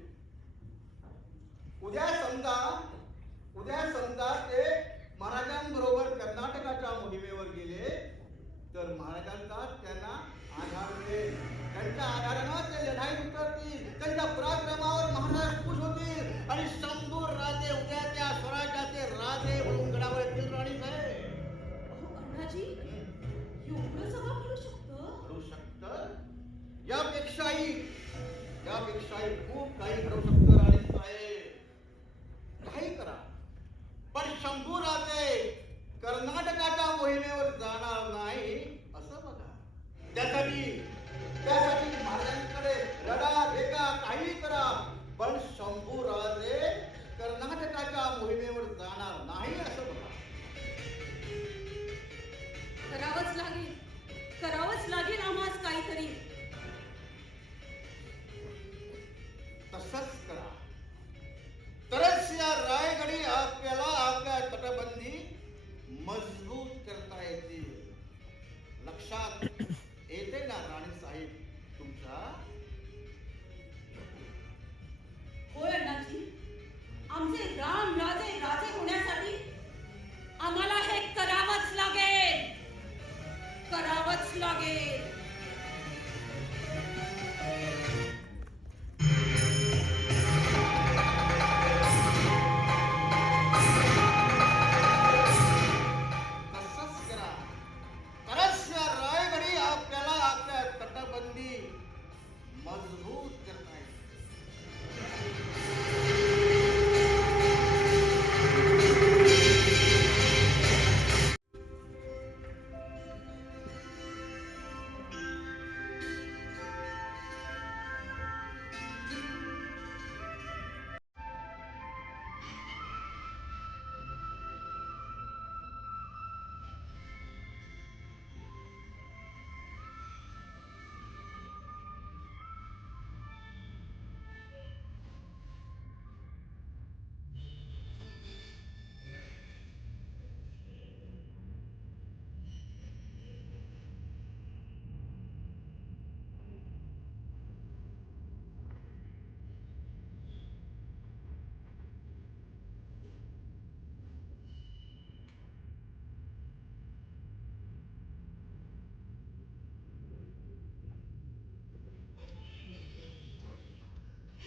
उद्या समजा ते महाराजांबरोबर कर्नाटकाच्या मोहिमेवर गेले तर महाराजांचा त्यांना आधार मिळेल. त्यांच्या आधारानं ते लढाईत उतरतील, त्यांच्या पराक्रमावर महाराज खुश होतील आणि शंभूर राजे उद्या त्या स्वराज्याचे राजे म्हणून गडावर येतील. राणी साहेब अहो अण्णाजी, एवढं सगळं घडू शकतं? घडू शकतं. यापेक्षाही खूप काही घडू शकतं. राणी साहेब काही करा, पण शंभूराजे कर्नाटकाच्या मोहिमेवर जाणार नाही असं बघा. त्यासाठी महाराजांकडे लढा भेगा काही करा, पण शंभूराजे कर्नाटकाच्या मोहिमेवर जाणार नाही असं बघा. करावंच लागेल आम्हास काहीतरी. तसंच करा, तरच या रायगडी आपल्याला आपल्या तटबंदी मजबूत करता येतील. लक्षात येते ना राणी साहेब तुमच्या? होय अण्णाजी, आमचे राम राजे होण्यासाठी आम्हाला हे करावंच लागेल. तसंच करा, तरच या रायगडी आपल्याला आपल्या तटबंदी मजबूत करता येईल.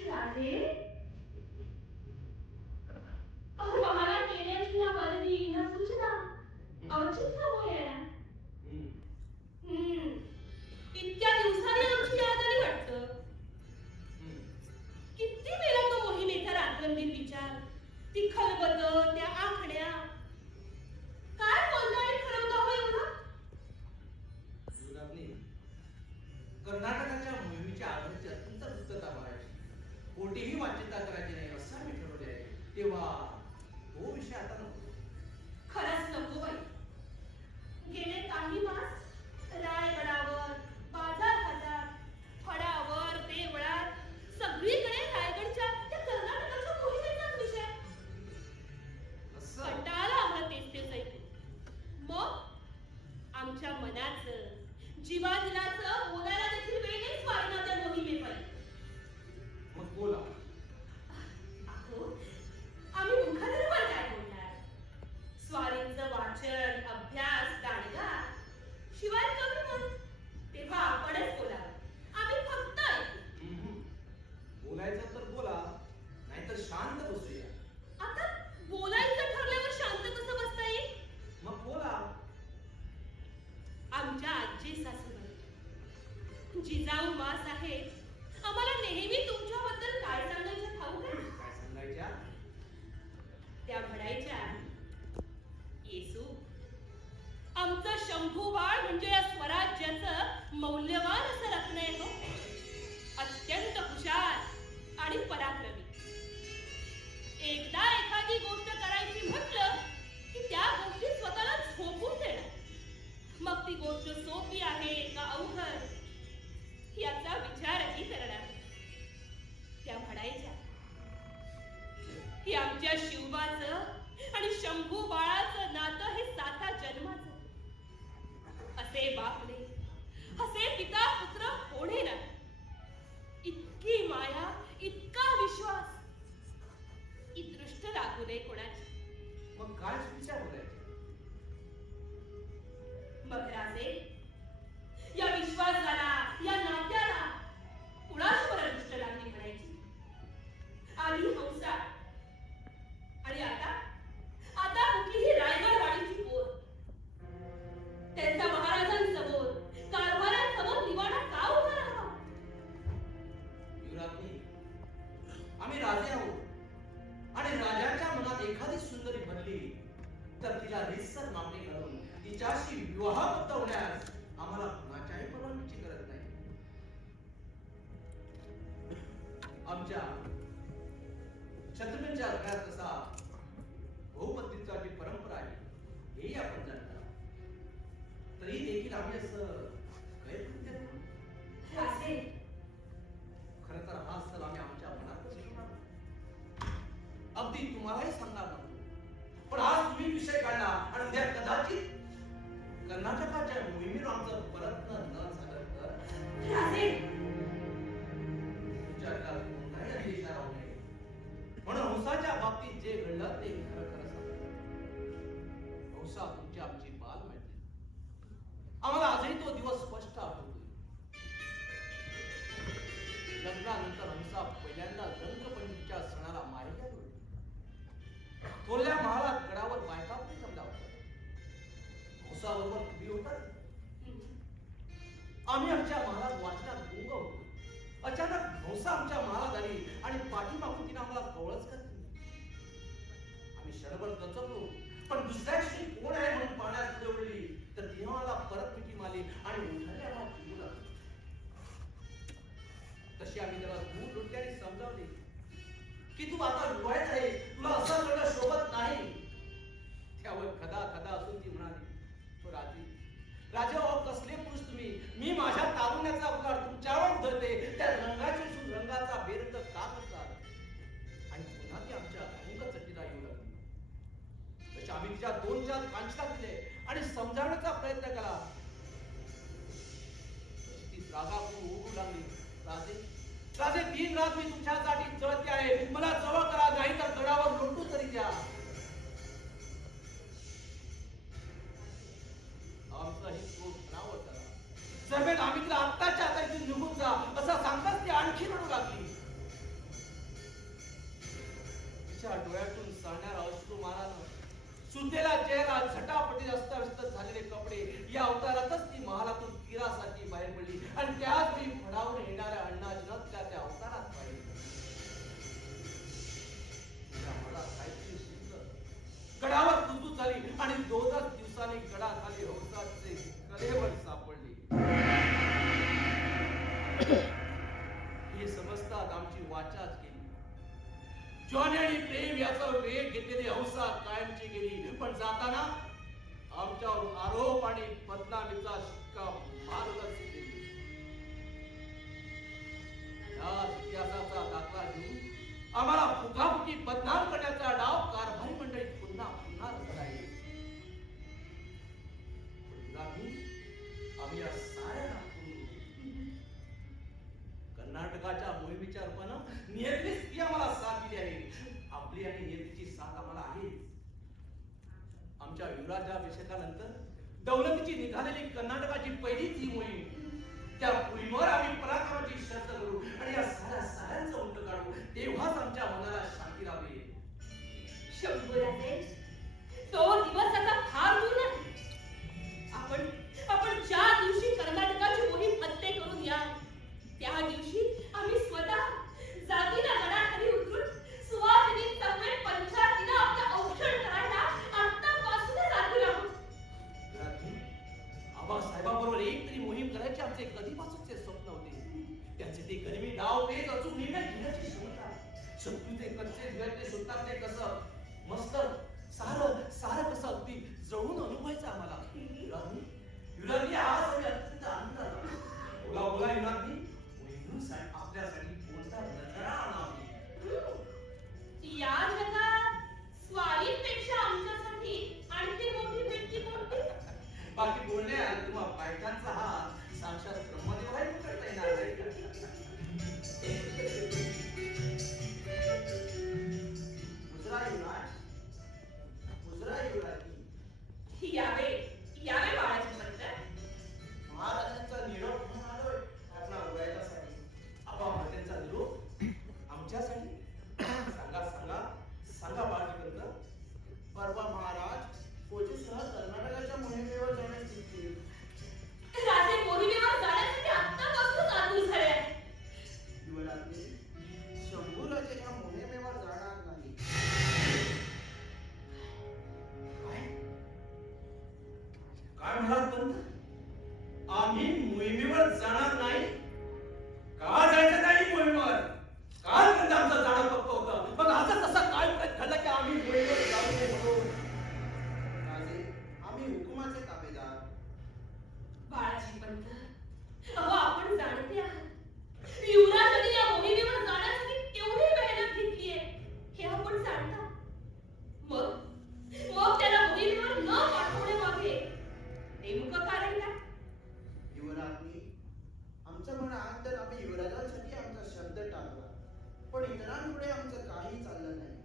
राजे, अहो आम्हाला केल्याची ना वरदी ना सूचना औचित्य हवंय. इतक्या दिवसांनी आमची याद आली वाटतं. किती वेळा तो मोहिमेचा रात्रंदिन विचार, ती खलबतं, त्या आखड्या. काय बोलणं आणि ठरवलं हो एवढं? कर्नाटकाच्या मोहिमेच्या आधाराची अत्यंत गुप्तता बाळगायची, कोठेही वाच्यता करायची नाही असं आम्ही ठरवले आहे. तेव्हा तो विषय आता नको. खरंच नको बाई. गेले काही मास रायगडावर, बाजारहाटात, फडावर, देवळात सगळीकडे रायगडच्या त्या कर्नाटकाच्या मोहिमेचाच विषय. असं कंटाळा आम्हाला तेच ऐकून. मग आमच्या मनाचं, जीवादिलाचं बोलायला देखील वेळ नाहीच वाढणार त्या मोहिमेपायी. मग बोला. अहो, आम्ही मुखादरवर काय बोलणार? स्वारींचं वाचन, अभ्यास, दांडगा आमच्या शिवबाचं आणि शंभू बाळाचं नातं हे साता जन्माचं. असे बापले, असे पिता पुत्र होणे ना. इतकी माया, इतका विश्वास, ही दृष्ट लागू नये कोणाची. मग काय विचार बोलायचे? मग राजे, या विश्वासाला, या नात्याला कुणाची मला दृष्ट लागली म्हणायची. आधी हौसा आणि आता कुठलीही रायगडवाडीची पोर. त्यांचा महाराजांसमोर, कारभारांसमोर दिवाणा का उभा राहावा? युवराज्ञी, आम्ही राजे आहोत आणि राजाच्या मनात एखादी सुंदरी भरली तर तिला रीतसर मागणी करून तिच्याशी विवाहबद्ध होण्यास आम्हाला कुणाच्याही परवानगीची गरज नाही. आमच्या छत्रपतींच्या घरात कसा बहुपत्नीचा जी परंपरा आहे हेही आपण जाणता. तरी देखील आम्ही असं गैरकृत्य करू. राजे, खरं तर हा स्थळ आम्ही आमच्या मनातच ठेवणार होतो. अगदी तुम्हालाही सांगणार नव्हतो, पण आज तुम्ही विषय काढला आणि उद्या कदाचित कर्नाटकाच्या मोहिमेवर आमचं परत न झालं तर राजे, तुमच्या घरात कोणताही अधिकार राहू नये. म्हणून हंसाच्या बाबतीत जे घडलं ते खरं खरं सांगतो. हंसा तुमची आमची बाल माहिती. आम्हाला आजही तो दिवस स्पष्ट आठवतो. लग्नानंतर हंसा पहिल्यांदा रंगपंचमीच्या सणाला माहेरी आली होती. थोरल्या महालात गडावर बायका पण जमला होता. हंसाबरोबर तुम्ही होतात. आम्ही आमच्या महालात वाचनात गुंग होतो. अचानक हंसा आमच्या महालात आली आणि पाठीमागून तिने आम्हाला कवळच घातली. आम्ही क्षणभर दचकलो, पण दुसऱ्या क्षणी कोण आहे म्हणून पाण्यात पुढे उडली तर तिने मला परत मिठी मारली आणि उठायला आम्हाला फिरू लागली. तशी आम्ही त्याला दूर लुटल्याने समजावले की तू आता विवाहित आहे, तुला असं करणं शोभत नाही. त्यावर खदा खदा असून ती म्हणाली, राजे अहो कसले पुरुष तुम्ही. मी माझ्या तारुण्याचा उगार तुमच्यावर उधळते, त्या रंगाची शून रंगाचा बेरंग का करतात? आणि पुन्हा ती आमच्या रंग चटीला येऊ लागली. तशी आम्ही तिच्या 2-4 कांचला दिले आणि समजावण्याचा प्रयत्न केला. ती रागावून ओरडू लागली, राजे दिन रात मी तुमच्यासाठी जळते आहे, मला जवळ करा, नाही तर गडावर लोटू तरी द्या. आमचाही क्रोध घरावर झाला. जमेल आम्ही तिला आत्ताच्या आता इथून निघून जा असं सांगताच ती आणखी रडू लागली. तिच्या डोळ्यातून सांगणारा अश्रुमानानं सुतेला चेहरा, झटापटी अस्ताव्यस्त झालेले कपडे या अवतारातच ती महालातून किरासाठी बाहेर पडली आणि त्याच वेळी फडावून येणाऱ्या अण्णाजीनं तिला त्या अवतारात पाहिली. मला काहीतरी शिकलं. गडावर कुजबूज झाली आणि 2च दिवसांनी गडाखाली हंसाचे कलेवर सापडली. हे समजतात आमची वाचाच गेली. ज्वानी आणि प्रेम याचा वेग घेतलेली हंसा कायमची गेली, पण जाताना आमच्यावर आरोप आणि बदनामीचा शिक्का मारलाच गेली. या इतिहासाचा दाखला घेऊन आम्हाला फुकाफुकी बदनाम करण्याचा डाव कारभारी मंडळी पुन्हा पुन्हा रचलाय. आम्ही या साऱ्या कर्नाटकाच्या मोहिमेच्या रूपानं नियतीच ती आम्हाला साथ दिली आहे. आपली आणि नियतीची साथ आम्हाला आहे. आमच्या युवराजाभिषेकानंतर दौलतीची निघालेली कर्नाटकाची पहिलीच ही मोहीम. त्या मोहिमेवर आम्ही पराक्रमाची शर्त करू आणि या साऱ्यांचं उंट काढू, तेव्हाच आमच्या मनाला शांती लाभेल. शंभूराजे, तो दिवस आता फार दूर नाही. आपण ज्या दिवशी कर्नाटकाची मोहीम फत्ते करून या त्या दिवशी आम्ही स्वतः जातीला गडाखाली उतरून सुवासिनी समेत पंचायतीला आपलं औक्षण करायला आत्तापासूनच आतुर आहोत. आबासाहेबांबरोबर एक तरी मोहीम करायची आमचे कधीपासूनचे स्वप्न होते. त्यांचे ते गनिमी डाव पेच अचूक निर्णय घेण्याची क्षमता, शत्रूचे कच्चे गळते शोधतात ते कसं, मस्त सारं कसं अगदी परवा महाराज फौजेसह कर्नाटकाच्या मोहिमेवर जाण्यास निघतील. राजे मोहिमेवर जाण्यासाठी आत्तापासूनच आतुर झाले आहे. युवराजे, शंभूराजे ह्या मोहिमेवर जाणार नाही. काय म्हणाल पंत? आम्ही मोहिमेवर जाणार नाही? का जायचं नाही मोहिमेवर? कालपर्यंत आमचं जाणं पक्क होतं, मग आता तसा काय प्रयत्न घडला की आम्ही मोहिमेवर जाऊ नये म्हणून? राजे, आम्ही हुकुमाचे ताबेदार. बाळाजी पंत, अहो आपण जाणते आहात, युवराजांनी या मोहिमेवर जाण्यासाठी केवढी मेहनत घेतलीये हे आपण जाणता. मग त्याला मोहिमेवर न पाठवण्यामागे नेमकं कारण काय? युवराजनी आमच्या मनात तर आम्ही युवराजांसाठी आमचा शब्द टाकला, पण इतरांपुढे आमचं काही चाललं नाही.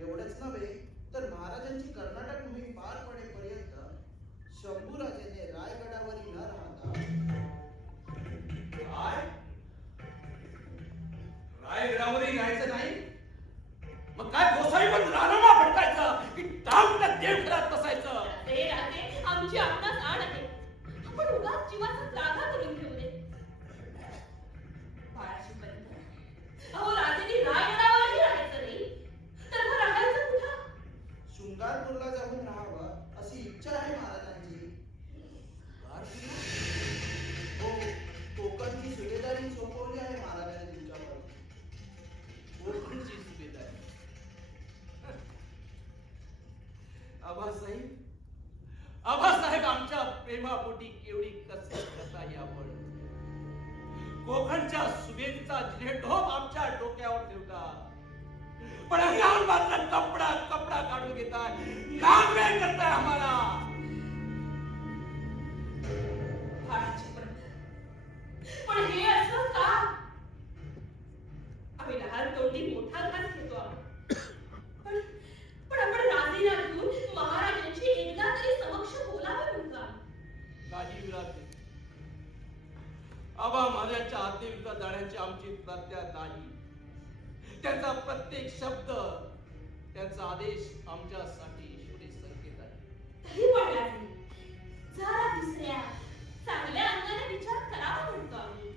एवढंच नव्हे तर महाराजांची कर्नाटक मोहीम पार पडेपर्यंत शंभूराजेने रायगडावरही न राहता काय? रायगडावरही राहायचं नाही? मग काय गोसाईवर रानामा भटकायचं की टांगण्यात देवघरात बसायचं? राजे आमची आपणास आड आहे. आपण उगाच जीवाचा त्रागा करून घेऊ दे. बाळाजी पंत, अहो राजांनी रायगडावरही राहायचं नाही तर मग राहायचं कुठं? शृंगारपूरला जाऊन राहावं अशी इच्छा आहे महाराजांची. हो, कोकणची सुभेदारी सोपवली आहे महाराजांनी तुमच्यावर. कोकणची सुभेदारी. आबासाहेब आमच्या प्रेमापोटी केवढी कसरत करताही आपण. कोकणच्या सुभेदीचा झेंडोब आमच्या डोक्यावर ठेवता, पण अंगावर मात्र कपडा काढून घेताय, नागवे करताय आम्हाला. बाळाजी पंत, पण हे असं का? आम्ही लहान तोंडी मोठा घास घेतो आहोत. पण आपण राजेला घेऊन महाराजांची एकदा तरी समक्ष बोलावे म्हणतो आम्ही. काही विराट आबा माझ्याच्या आत्मविश्वास जाण्याची आमची प्रज्ञा नाही. त्याचा प्रत्येक शब्द, त्याचा आदेश आमच्यासाठी ईश्वरी संकेत आहे. तरी पण राजे, जरा दुसऱ्या चांगल्या अंगाने विचार करावा म्हणतो आम्ही.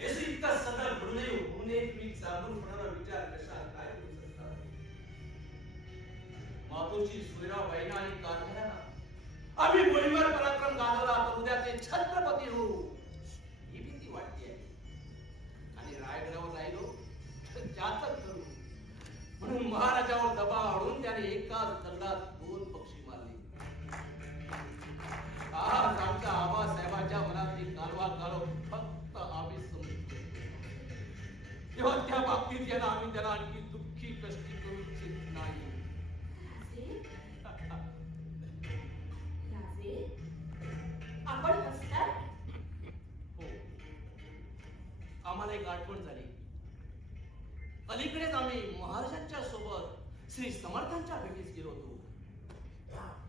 येसू इतका सदर होऊ नये तुम्ही जाणून होणारा विचार कशा काय करू शकता? मातोश्री सुरेराबाईंना आणि कारभाराला आम्ही मोहिमेवर पराक्रम गाजवला तर उद्याचे छत्रपती होऊ ही भीती वाटते. आणि रायगडावर राहिलो तर जातक करू म्हणून महाराजावर दबाव आणून त्याने एकाच दगडात 2 पक्षी मारले. आज आमच्या आबासाहेबांच्या मनातली कालवा काढो फक्त आम्ही समजतो. तेव्हा त्या बाबतीत याला आम्ही त्याला आणखी दुःखी कष्टी करू इच्छित नाही. राजे, आपण हसताय? हो, आम्हाला एक आठवण झाली. अलीकडेच आम्ही महाराजांच्या सोबत श्री समर्थांच्या भेटीस गेलो होतो.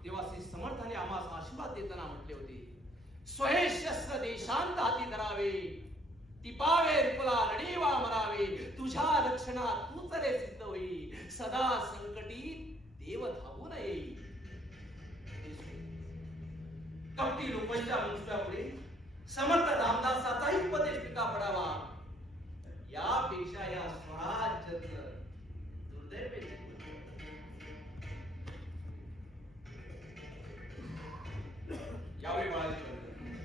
तेव्हा श्री समर्थाने आम्हाला आशीर्वाद देताना म्हटले होते, स्वहे शस्त्र देशांत हाती धरावे, टिपावे रिपुला लढीवा मरावे, तुझ्या रक्षणात तूच रे सिद्ध होई, सदा संकटी देव धावू नये. कपटी लोकांच्या मुंजव्यापुढे समर्थ रामदासाचाही उपदेश टिका पडावा. यापेक्षा या स्वराज्यातलं दुर्दैव यावेळी बाळाजी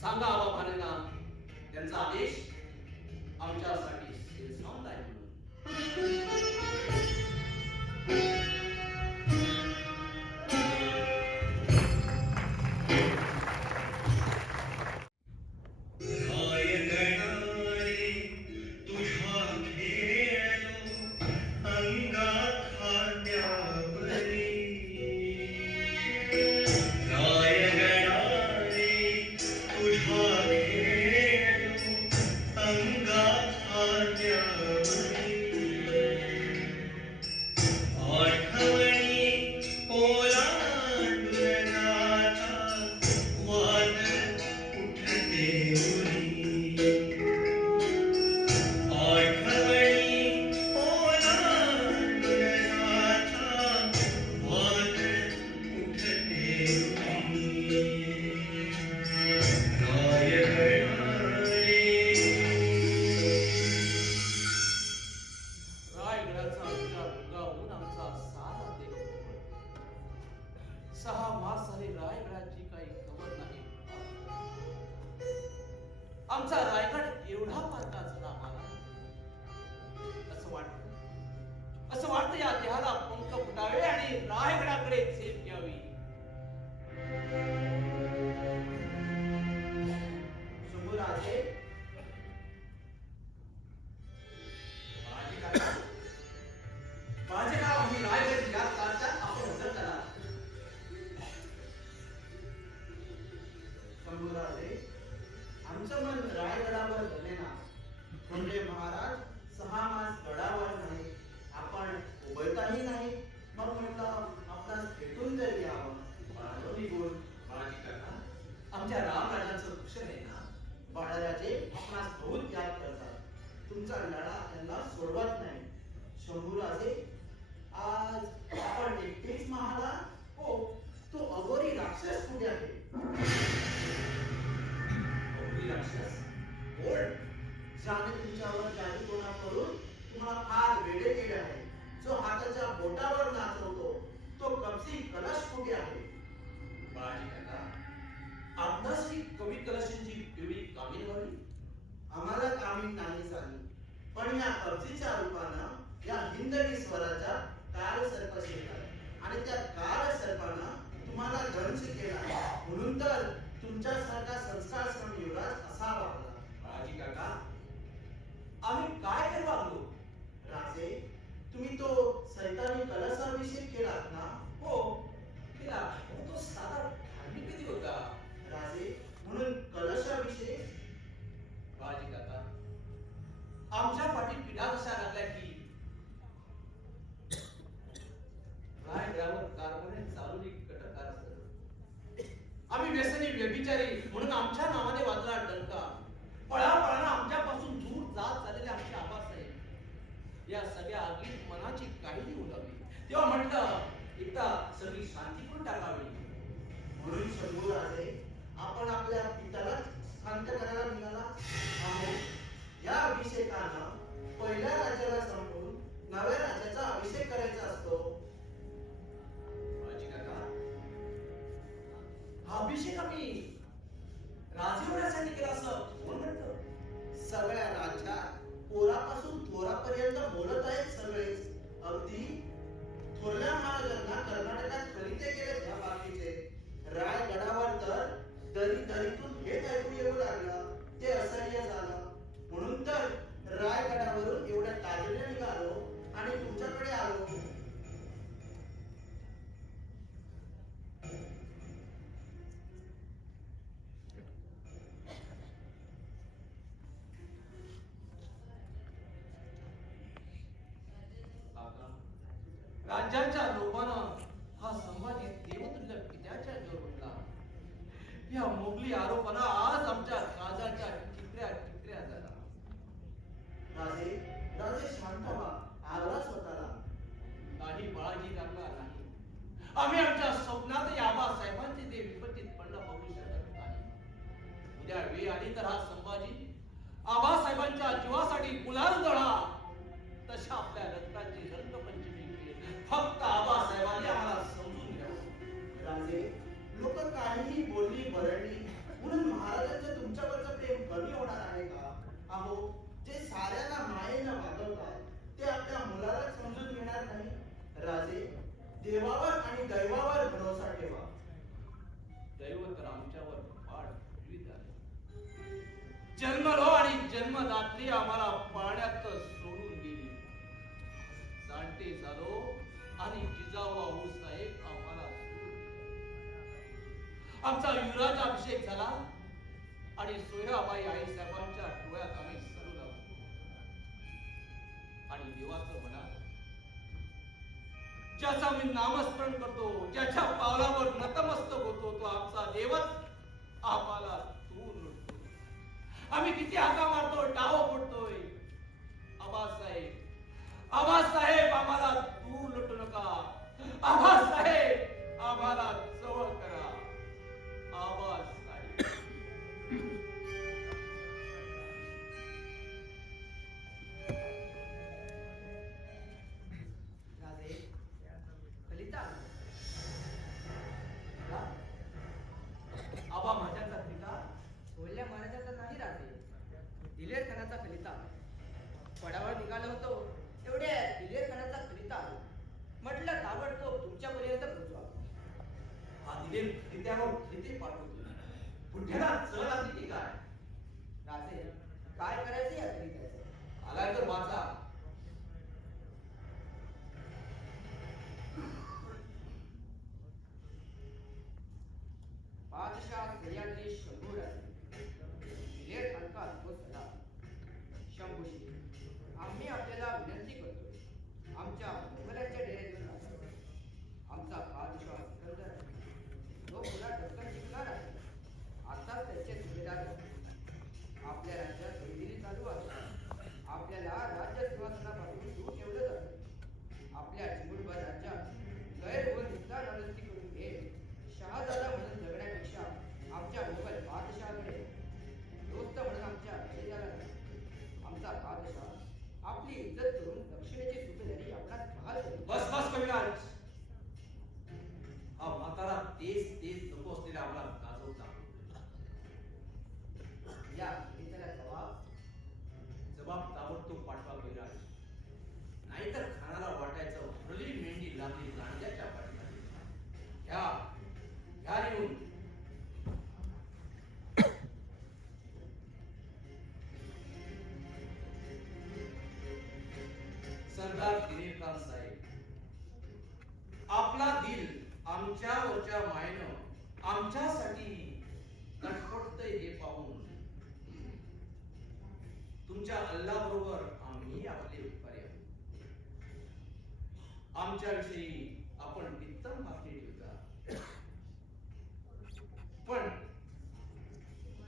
सांगा आबा भालेना त्यांचा आदेश आमच्यासाठी शिरसावंत आहे म्हणून. आमचा रायगड एवढा पारखा झाला आम्हाला. असं वाटतं या देहाला पंख फुटावे आणि रायगडाकडे झेप घ्यावी. शंभूराजे, माझे नाव आम्ही रायगड या काळच्यात आपण हजर करा. शंभूराजे, आमचं मन रायगडावर धरलेला म्हणजे महाराज 6 मास गडावर नाही, आपण उभयताही नाही. मग म्हटलं आपणास भेटून तरी यावं. बाळाजी बोल. बाळाजी काका, आमच्या रामराजांचं भूषण आहे ना. बाळराजे आपणास बहुत याद करतात. तुमचा लढा त्यांना सोडवत नाही. शंभूराजे, आज आपण एकटेच महाला? हो, तो अघोरी राक्षस कुठे आहे? अघोरी राक्षस? कोण? ज्याने तुमच्यावर जादूटोणा करून तुम्हाला फार वेडे केले आहे, जो हाताच्या बोटावर नाचवतो, तो कपसी कलश कुठे आहे? बाळाजी काका, आपणास ही कवी कलशांची पिवळी कामी व्हावी. आम्हाला कामी नाही झाली, पण या कब्जीच्या रूपानं या हिंदवी स्वराज्यात काळ सर्प शिरला आणि त्या काळ सर्पानं तुम्हाला दंश केला. म्हणून तर तुमच्यासारखा संस्कारक्षम युवराज असा वागला. बाळाजी काका, आम्ही काय करू लागलो? राजे, तुम्ही तो सैतानी कलशाभिषेक केलात ना? हो केला, पण तो साधा धार्मिक किती होता. राजे, म्हणून कलशाभिषेक? बाळाजी काका, आमच्या पाठीत पिढा कशा लागल्या की रायगडावर कारभार चालू कटकार असत. आम्ही व्यसनी व्यभिचारी म्हणून आमच्या नावाने वाजला डंका. पळापळानं आमच्यापासून दूर जात चाललेले आमचे आबासाहेब या सगळ्या आगीत मनाची काहिली उडावी. तेव्हा म्हटलं एकदा सगळी शांती करून टाकावी. म्हणून शंभूराजे, आपण आपल्या पित्याला शांत करायला निघाला आहोत. या अभिषेकानं पहिल्या राज्याला संपवून नव्या राज्याचा अभिषेक करायचा असतो. बाळाजी काका, हा अभिषेक आम्ही राजे होण्यासाठी केला असं कोण म्हणतं? सगळ्या राज्यात पोरापासून थोरापर्यंत बोलत आहेत सगळेच. अगदी थोरल्या महाराजांना कर्नाटकात खलिते केले त्या बाकीचे. रायगडावर तर दरी दरीतून हेच ऐकू येऊ लागलं. ते असह्य झालं. म्हणून तर रायगडावरून एवढ्या ताजेने निघालो आणि तुमच्याकडे आलो. काका, राज्याच्या लोभानं हा संभाजी देवतुल्य पित्याच्या जोडला. या मोगली आरोपानं आज आमच्या काळजाच्या टिकऱ्या टिकऱ्या झाला. राजे, राजे शांत व्हा. आवरा स्वतःला. नाही बाळाजी काका, नाही. आम्ही आमच्या स्वप्नात या आबासाहेबांचे ते विपत्तीत पडलं बघू शकत नाही. उद्या वेळ आली तर हा संभाजी आबासाहेबांच्या जीवासाठी गुलाल उधळा. तशा आपल्या रक्ताची रंगपंचमी केली. फक्त आबासाहेबांनी आम्हाला समजून घ्यावं. राजे, लोक काहीही बोलली बरडली म्हणून महाराजांचं तुमच्यावरचं प्रेम कमी होणार आहे का? अहो, जे साऱ्यांना मायेनं वागवतात ते आपल्या मुलाला समजून घेणार नाही. राजे, देवावर आणि दैवावर भरोसा ठेवा. दैव तर आमच्यावर फार विविध आहे. जन्मलो आणि जन्मदात्री आम्हाला पाण्यात सोडून गेली. जाणते झालो आणि जिजाऊ आऊसाहेब आम्हाला सोडून गेले. आमचा युवराज अभिषेक झाला आणि सोयराबाई आई साहेबांच्या डोळ्यात आम्ही सरू लागलो. आणि देवाचं म्हणा, ज्याचा मी नामस्मरण करतो, ज्याच्या पावलावर नतमस्तक होतो, तो आमचा देवच आम्हाला दूर लुटतो. आम्ही किती हाका मारतो, डाव फोडतोय. आबासाहेब, आबासाहेब, आम्हाला दूर लुटू नका. आबासाहेब, आम्हाला जवळ करा. आबासाहेब. राजे, ललिता, आबा माझ्याचा पिता बोलल्या महाराजांचा नाही राजे. दिलेर खित्यावर खिते पाठवतो. बुद्ध्याला चढ आली की काय? राजे काय करायचे या करिता? आलाय तर वाचा. बादशाह सह्याद्री शंभू राजे दिलेर खानका अद्भुत झाला. शंभूजी, आम्ही आपल्याला विनंती करतो, आमच्या मुघलांच्या डेऱ्यातून राहा. आमचा बादशाह सिकंदर जो पुन्हा दक्कन जिंकणार आहे, आता त्याचे सुभेदार असतील. आपल्या राज्यात बैदिली चालू आहे. आपल्याला राज्य सिंहासनापासून दूर ठेवलं जातं. आपल्या चिमुरभर राज्यात गैर व निंदा नालस्ती करून घेत शहाजादा म्हणून जगण्यापेक्षा आमच्या मुघल बादशहाकडे दोस्त म्हणून आमच्या शरीराला आमचा बादशाह आपली इज्जत करून दक्षिणेची सुभेदारी आपणास बहाल करतो. बस बस कविराज. हा म्हातारा तेच तेच नको असलेला आपला गाजवता. या कवितेला जबाब ताबडतोब पाठवा कविराज. नाहीतर खानाला वाटायचं भरली मेंढी लागली लांडग्याच्या पाठीमागे. घ्या घ्या लिहून. सरदार दिलीप खान साहेब, आपला दिल आमच्यावरच्या मायेनं आमच्यासाठी तटपटतंय हे पाहून तुमच्या अल्लाबरोबर आम्ही आपले उपकारी आहोत. आमच्याविषयी आपण उत्तम भाकरी ठेवता, पण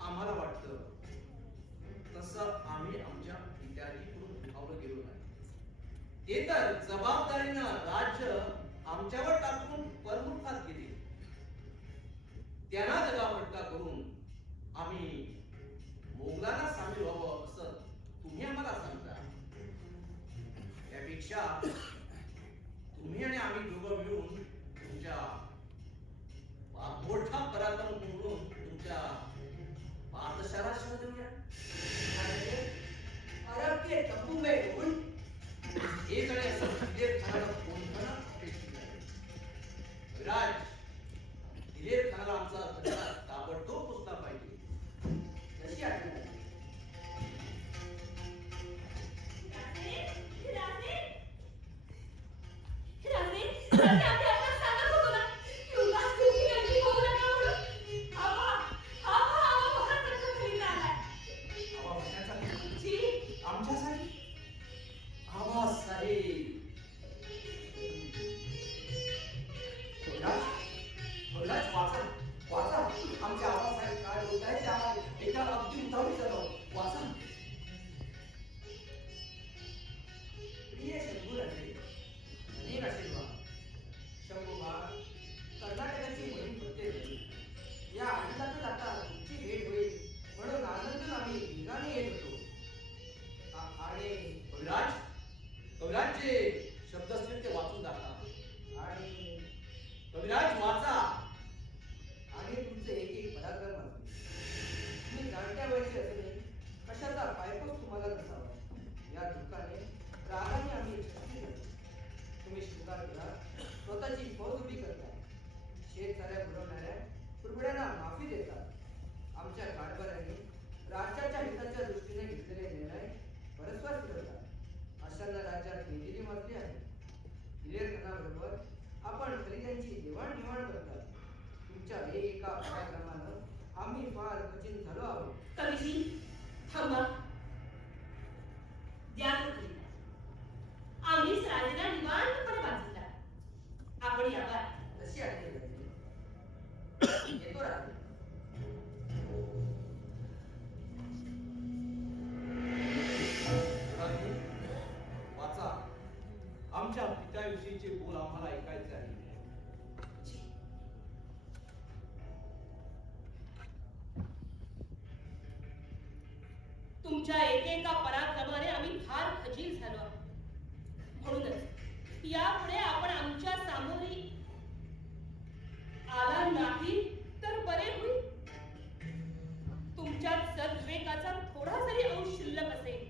आम्हाला वाटतं तसं आम्ही आमच्या पित्याजीकडून दुखावलं गेलो नाही. ते तर जबाबदारीनं राज्य आमच्यावर टाकून परमुखात गेले. त्यांना दगाफटका करून आम्ही मोगलांना सामील व्हावं असं तुम्ही आम्हाला सांगता. त्यापेक्षा तुम्ही आणि आम्ही दोघं मिळून तुमच्या मोठा पराक्रम करून तुमच्या बादशाला शोध देऊया. अरब के तंबू में घुस हे सगळे असं दिलेर खानाला कोणतं अपेक्षित आहे. विराज, दिलेर खानाला आमचा खटला ताबडतोब पुसला पाहिजे. कशी आठवण आली? राजे आधी आपण सांगत होतो ना की उगाच तुम्ही गलती होऊ नका म्हणून. आबा महाराजांचा कविता आलाय. आबा कशासाठी? जी आमच्यासाठी? आबासाहेब, विराज वाचा वाचा. आमच्या आबासाहेब काय बोलत आहेत ते आम्हाला एका अगदी उतावळी झालं. वाचा. प्रिय शंभू राजे, अनेक आशीर्वाद. शंभू महाराज, कर्नाटकाची मोहीम फत्ते झाली. या आनंदातच आता तुमची भेट होईल म्हणून आनंदून आम्ही वेगाने येत होतो. आणि कविराज जे शब्द असतील ते वाचून दाखवा. आणि कविराज वाचा. आणि तुमचे एक एक पराक्रम असतील. तुम्ही जाणत्या वयाचे असणे कशाचा पायपोस तुम्हाला नसावा या दुःखाने रागाने आम्ही छत्री धरतो. तुम्ही स्वीकार करा, स्वतःची फौज उभी करताय. शेतकऱ्या बुडवणाऱ्या कुरबड्यांना माफी देतात. आमच्या कारभाराने राज्याच्या हिताच्या दृष्टीने घेतलेले निर्णय परस्पर फिरवतात. अशांना राज्यात बेदिली माजली आहे. दिलेर खानाबरोबर आपण खलिद्यांची देवाणघेवाण करतात. तुमच्या एका पराक्रमानं आम्ही फार खचित झालो आहोत. कवीजी थांबा. द्या तो कविता. आम्हीच राजेला निवांतपणे वाचला. आपण यावर तशी आठवण झाली. येतो राजे. वाचा. आमच्या पित्याविषयीचे बोल आम्हाला ऐकायचे आहे. तुमच्या एकेका पराक्रमाने आम्ही फार खजील झालो आहोत. म्हणूनच यापुढे आपण आमच्या सामोरी आला नाही तर बरे होईल. तुमच्यात सद्विवेकाचा थोडा जरी अंश शिल्लक असेल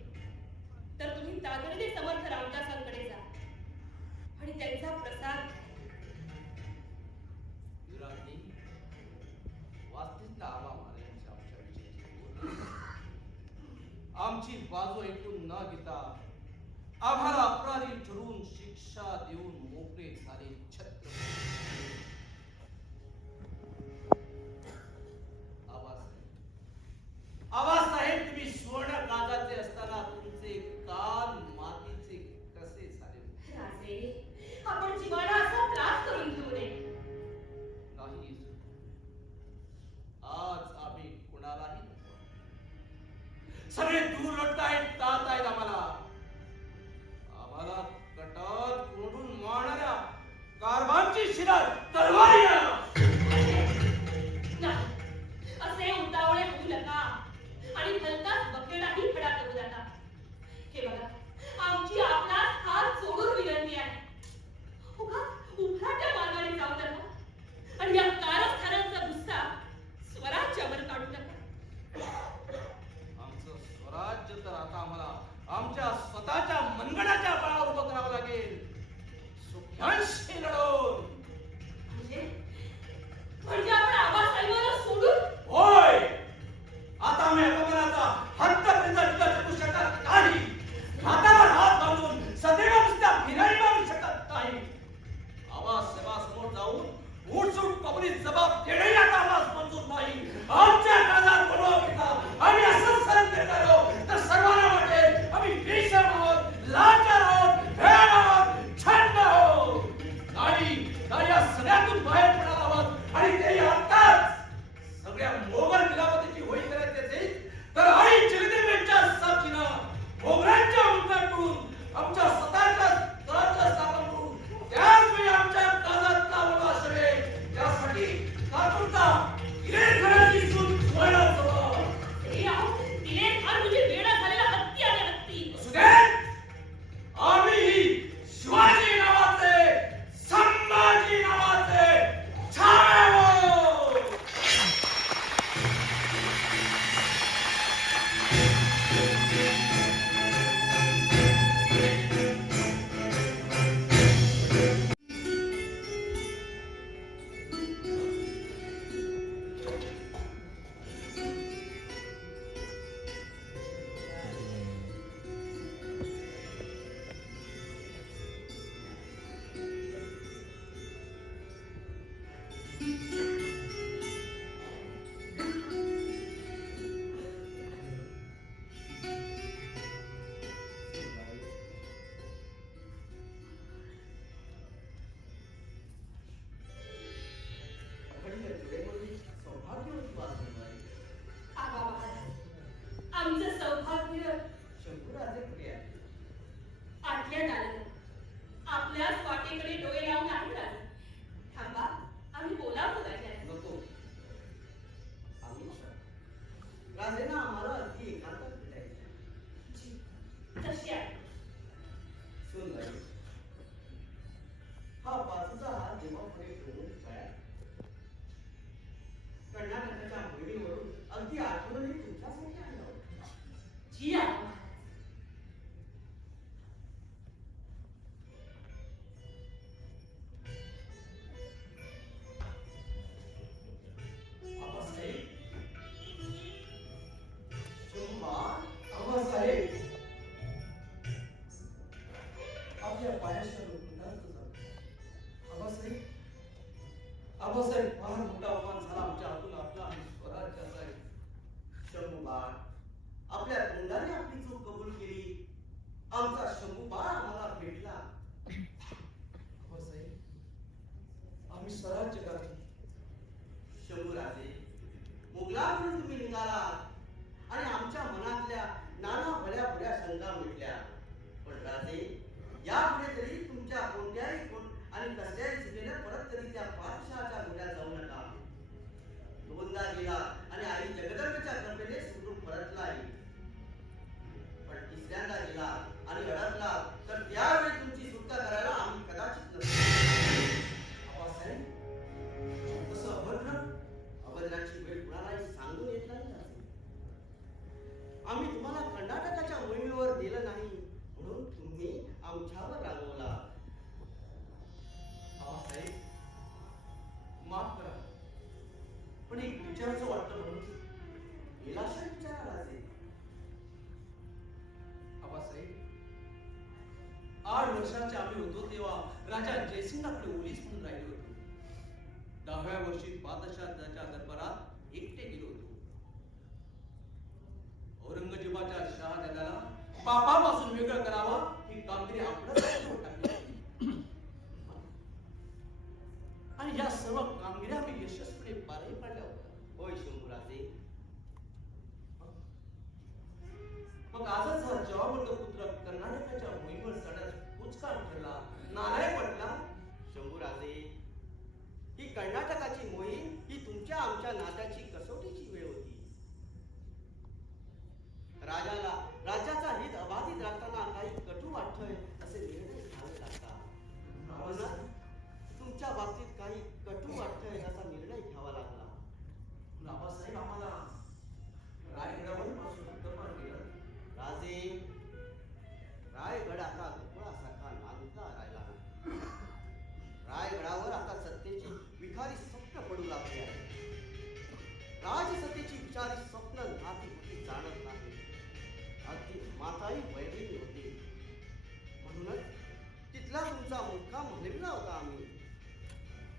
तर तुम्ही तातडीने समर्थ रामदासांकडे जा आणि त्यांचा प्रसाद. युवराजनी, आमची बाजू ऐकून न घेता आम्हाला अपराधी ठरवून शिक्षा देऊन मोकळे झाले छत्रपती आबासाहेब. तुम्ही सुवर्ण काळजाचे असताना तुमचे कान मातीचे कसे झाले? राजे, आपण जीवाला असा त्रास करून घेऊ नये. नाही, आज आम्ही कुणालाही सगळे दूर लटकायत तात आहेत आम्हाला कटात कोंडून मारणाऱ्या कारभारची शिरा तलवारी नाही, असे उतावळे होऊ नका आणि भलताच बकेडाही खडा करू नका. हे बघा, आमची आपणास हात जोडून विनंती आहे. उभ्या मार्गाने जाऊ नका आणि या कारस्थानांचा गुस्सा स्वराज्यावर काढू नका. आमचं स्वराज्य तर आता आम्हाला आमच्या स्वतःच्या मनगडाच्या बळावर उभं करावं लागेल. सुख्यांशी लढवून. म्हणजे आपण आबासाहेबांना सोडून होय, आता आम्ही अपमानाचा हत्तपर्यंत टिकू शकत नाही. हातावर हात बांधून सदैव नुसत्या फिरारी मारू शकत नाही. आबासाहेबांसमोर जाऊन उठसूट कबरी जबाब देणंही आता आम्हाला मंजूर नाही. आमच्या काळात बनवा पिता आम्ही असंच सरण देत आलो तर सर्वांना वाटेल आम्ही बेशरम आहोत, लाचार आहोत, भेड आहोत, छंद आहोत. नाही, तर या सगळ्यातून बाहेर पडायला आहोत आणि तेही आत्ताच. सगळ्या मोगल विलापतीची होळी करायची असेल तर आई जगदंबेच्या साथीनं मोगलांच्या उलटाकडून आमच्या स्वतःच्या स्वराज्य स्थापन करून त्याच वेळी आमच्या काळातला वडा असावे. त्यासाठी कातुरता हिरे घराची सून व्हायला हवं. हे आहो, तिने फार म्हणजे वेडा झालेला हत्ती आणि हत्ती. असू दे, आम्ही शिवाजी नावाचे, संभाजी नावाचे छावे आहोत. आबा महाराज, आमचं सौभाग्य शंभूराजे कुठे आहे? आटल्यात आलं. आपल्याच वाटेकडे डोळे लावून आहे राजे. थांबा, आम्ही बोलावतो राजाला. नको. आम्ही राजेंना आम्हाला अगदी एकांतात भेटायचं. जी, तशी आहे. सुंदर हा बाजूचा हात जेव्हा पुढे ठेवून काय कर्नाटकाच्या मोहिमेवरून अगदी आठवणी तुमच्यासाठी आणलं होतं. जी आबा महाराज. आबासाहेब, शंभा आबासाहेब, आपल्या पायाच्या लोखंडाचं झालं. आबासाहेब, आबासाहेब, फार मोठा अपमान झाला आमच्या हातून आपला आणि स्वराज्याचा आहे. शंभूबाळ आपल्या तोंडाने आपली चूक कबूल केली. आमचा शंभूबाळ आम्हाला भेटला. आबासाहेब, आम्ही स्वराज्य गावी शंभूराजे मुघलाकडून तुम्ही निघालात आणि आमच्या मनातल्या नाना भल्या भल्या शंका मिटल्या. पण राजे, यापुढे तरी तुमच्या कोणत्याही आणि कसल्याही चुकीने परत तरी त्या पाठशाळाच्या घोड्यात जाऊ नका. दोनदा गेला आणि आई जगदंबेच्या कृपेने सुखरूप परतलाय. पण तिसऱ्यांदा गेला आणि अडकला तर त्यावेळी तुमची सुटका करायला आम्ही कदाचित नसतो. आबासाहेब, तसं अभद्र अभद्राची वेळ कुणालाही सांगून येत नाही राजे. आम्ही तुम्हाला कर्नाटकाच्या मोहिमेवर दिलं नाही म्हणून तुम्ही आमच्यावर रागवला. आबासाहेब, माफ करा, पण एक विचाराचं वाटतं राजा जयसिंगाकडे ओलीस म्हणून राहिलो होतो. 10व्या वर्षी बादशाहाच्या दरबारात एकटे गेलो होतो. औरंगजेबाच्या शहाजहानाला पापापासून वेगळं करावं ही कामगिरी आपल्याला टाकली. आणि या सर्व कामगिऱ्या मी यशस्वीपणे पारही पाडल्या होत्या. होय शंभूराजे. मग आजच हा जवाबर्द पुत्र कर्नाटकाच्या मोहीमेवर चढण्यास कुचकाट ठरला, नालायक पडला. शंभूराजे, ही कर्नाटकाची मोहीम ही तुमच्या आमच्या नात्याची कसोटीची वेळ होती. राज्याचा हित अबाधित राखताना काही कटू वाटतोय असे निर्णय घ्यावे लागतात. म्हणूनच तुमच्या बाबतीत काही कटू वाटतोय असा निर्णय घ्यावा लागला. बाबासाहेब आम्हाला रायगडावर पासून उत्तरमान केलं. राजे, रायगड आता गोकुळासारखा नांदता राहिला नाही. रायगडावर आता सत्तेची विखारी स्वप्न पडू लागली आहे. राजसत्तेची विचारी स्वप्न नाती होती जाणत नाही. अगदी माताही वैरी होती. म्हणूनच तिथला तुमचा मुक्काम हलविला होता आम्ही.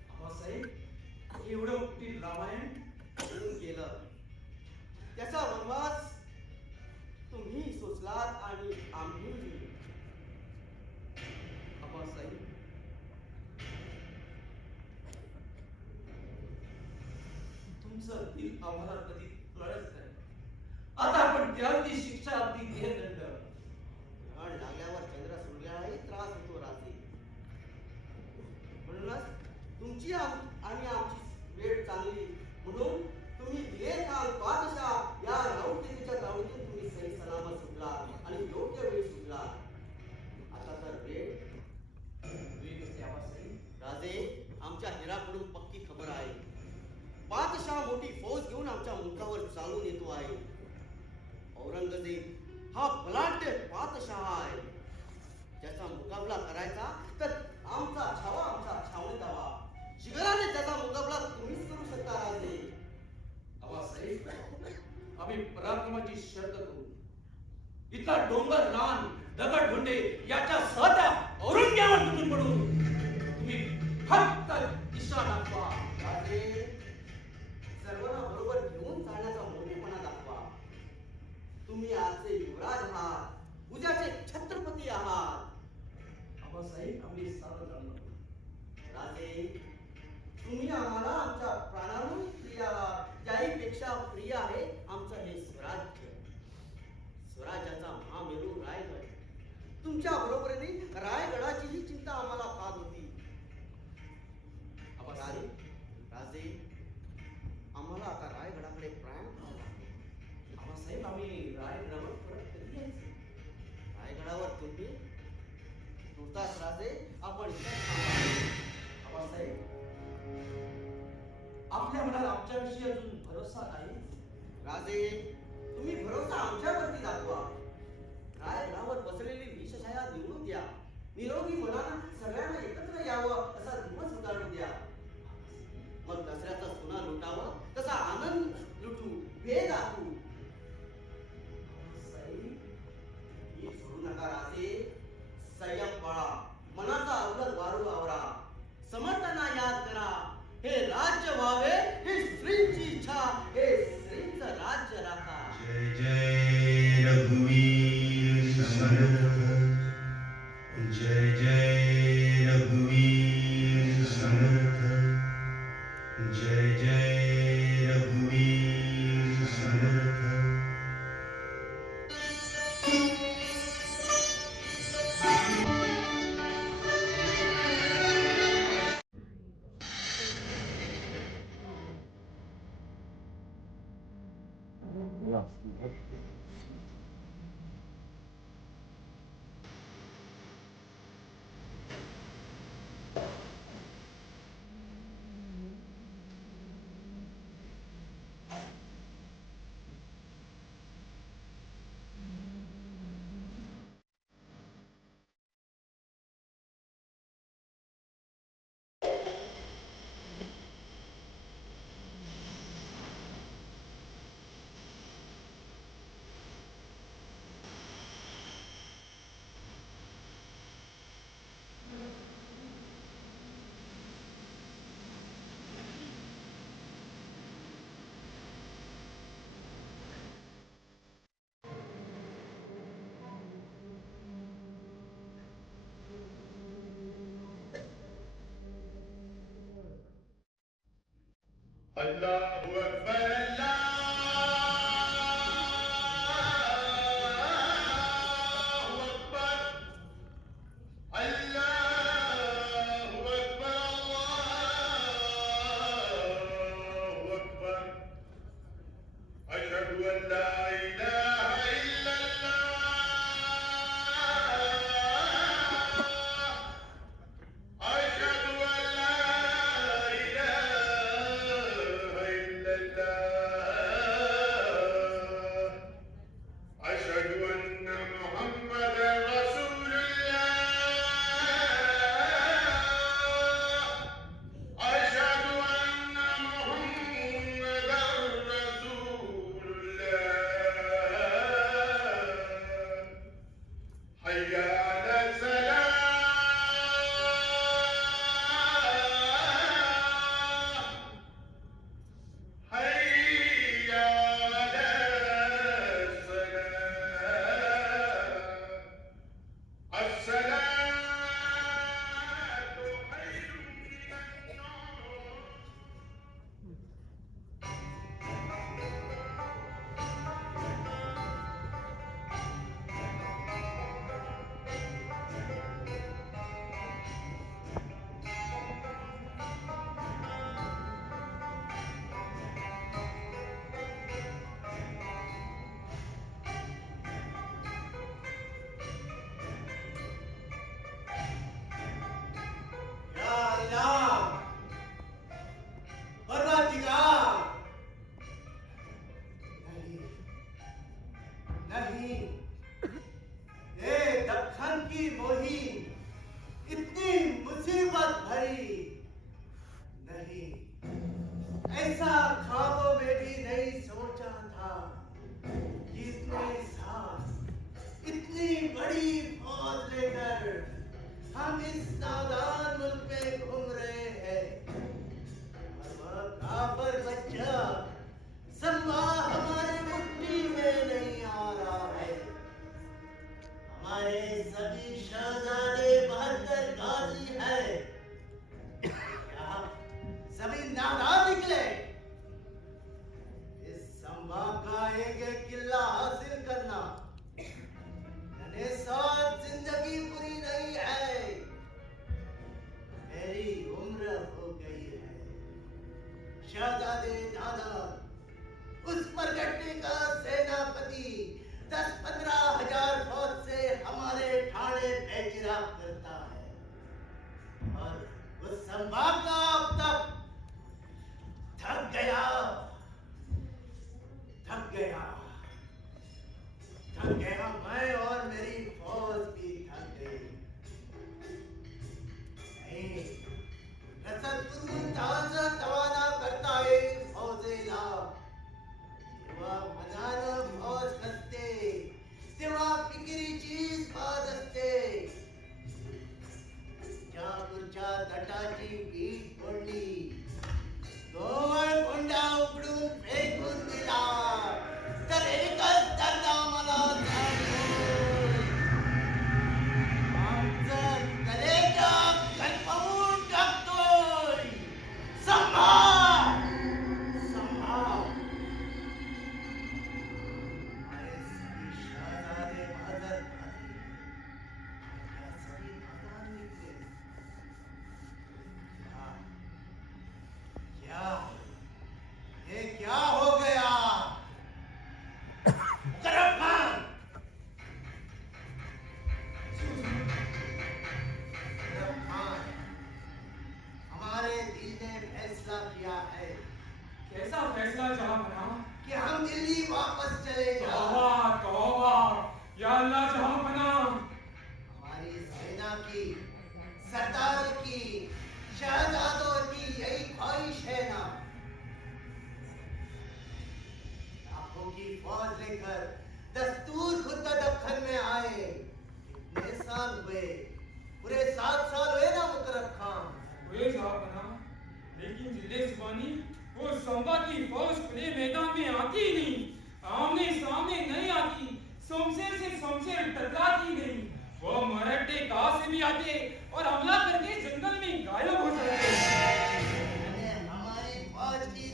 बाबासाहेब एवढं मोठी रामायण म्हणून केलं. त्याचा वनवास तुम्ही सोचलात आणि आम्ही. बाबासाहेब तुमचं दिल आम्हाला कधी कळत नाही. आता आपण त्याची शिक्षा अगदी देहदंड. ग्रहण लागल्यावर चंद्र सूर्यालाही त्रास होतो राजे. म्हणूनच तुमची आणि आमची वेळ चांगली म्हणून तुम्ही दिलेखान बादशाह या राऊतदेवीच्या तावडीतून तुम्ही सही सलामत सुटला आणि योग्य वेळी सुटला. आता तर वेळ राजे, आमच्या हिराकडून पक्की खबर आहे. बादशाह मोठी फौज घेऊन आमच्या मुखावर चालून येतो आहे. औरंगजेब हा बलाढ्य बादशाह आहे. ज्याचा मुकाबला करायचा तर आमचा छावा आमच्या छावणीत हवा. शिगराने त्याचा मुकाबला तुम्हीच करू शकता राजे. बाबासाहेब आम्ही पराक्रमाची शर्त करू. इथला डोंगर रान दगड ढोंडे याच्या सहत्या औरंग्यावर तुटून पडू. तुम्ही फक्त दिशा दाखवा. राजे, सर्वांना बरोबर घेऊन चालण्याचा मोठेपणा दाखवा. तुम्ही आजचे युवराज आहात, उद्याचे छत्रपती आहात. बाबासाहेब आम्ही सारं जाणतो. राजे, तुम्ही आम्हाला आमच्या प्राणाहून प्रिय आहात. त्याहीपेक्षा प्रिय आहे आमचं हे स्वराज्य. स्वराज्याचा महामेरू रायगड. तुमच्या बरोबरीने रायगडाचीही चिंता आम्हाला खात होती. बाबासाहेब राजे, आम्हाला आता रायगडाकडे प्रयाण करावं लागेल. बाबासाहेब आम्ही रायगडावर परत कधी यायचं? रायगडावर तुम्ही तुर्तास राजे आपण इथं थांबा. बाबासाहेब आपल्या मनात आमच्याविषयी अजून भरोसा नाही. राजे, तुम्ही भरोसा आमच्यावरती दाखवा. रायगडावर बसलेली विषछाया निवडून द्या. निरोगी मनानं सगळ्यांना एकत्र यावं असा दिवस उजाडून द्या. मग दसऱ्याचा सोना लुटावं तसा आनंद लुटू, भेद आखू. ही सोडू नका राजे. संयम पाळा, मनाचा अवलग वारू आवरा. समर्थना याद करा. हे राज्य व्हावे ही श्रींची इच्छा. हे श्रींचं राज्य राखा. जय जय रघुवीर समर्थ. जय जय रघुवीर समर्थ. जय जय रघुवीर समर्थ. अल्लाहु अकबर अल्लाहु अकबर अल्लाहु अकबर अल्लाहु अकबर अशहदु अन ला इलाहा इल्लल्लाह अशहदु अन ला इलाहा इल्लल्लाह अशहदु अन्न मुहम्मदर रसूलुल्लाह अशहदु अन्न मुहम्मदर रसूलुल्लाह हय्या अला सलाह हय्या अला सलाह अस्सलातु खैरुम मिनन नौम या अल्लाह, परवरदिगार, नहीं, ये दक्खन की मुहिम इतनी मुसीबत भरी नहीं, ऐसा ख्वाबों में भी नहीं सोचा था कि इतने साथ इतनी बड़ी फौज लेकर हम इस नादान मुल्क में घूम रहे हैं और वह काफिर बच्चा संभा हमारे मुट्ठी में नहीं आ रहा है। हमारे सभी शहजादे बहत्तर गाजी है, क्या सभी नादान निकले? इस संभा का एक एक किला हासिल करना मैंने साथ जिंदगी पूरी नहीं है, मेरी उम्र हो गई है। शहजादे दादा उस परगट्टे का सेनापति 10-15 हजार फौज से हमारे ठाणे बेचिराग करता है और उस संभाग का अब तक थक गया मैं और मेरी फौज भी थक गई। नहीं, रसद ताजा तवाना करता है फौजेला, तेव्हा मनानं फौज असते, तेव्हा फिकिरीची बात असते। जागूरच्या तटाची वीट पडली, गोवळ कोंडा उघडून फेकून दिला तर एकच दर्दा मला जाणवतोय, आमचा कलेजा कल्पवून टाकतोय। संभाळ, संभाळ। हमारे सभी शहजादे बहादुर भाई, क्या सभी नादान निकले? क्या ये क्या हो गया? मुकर्रम खान, मुकर्रम खान, हमारे दिल ने फैसला किया है कैसा फैसला जहांपनाह? कि हम दिल्ली वापस चले जाएं। तौबा तौबा, या अल्लाह जहांपनाह। हमारी सेना की, सरदारों की, शहजादों की यही ख्वाहिश है ना? लाखों की फौज लेकर दस्तूर खुद दक्खन में आए। कितने साल हुए? पूरे 7 साल हुए ना मुकर्रम खान? हुए जहांपनाह, लेकिन जिले जुबानी वो संभा की फौज खुले मैदान में आती ही नहीं, आमने सामने नहीं आती, शमशेर से शमशेर टकराती नहीं। वो मराठे कहाँ से भी आते और हमला करके जंगल में गायब हो जाते। हमारी फौज की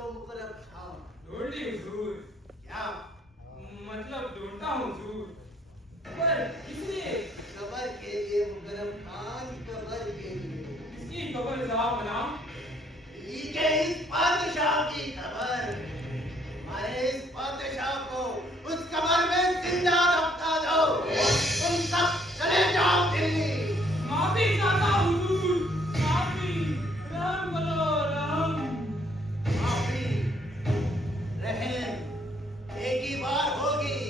लो मुकरब खान। ढूंढ ली हुजूर। क्या? मतलब ढूंढता हूँ हुजूर। पर किसलिए? कबर के लिए मुकरब खान, कबर के लिए। किसकी कबर साहब मनाम? के इस बादशाह की खबर। हमारे इस बादशाह को उस कबर में जिंदा दफना दो। तुम सब चले जाओ दिल्ली। माफी चाहता हूँ हुजूर, माफी। रहम करो, रहम। माफी, रहम एक ही बार होगी।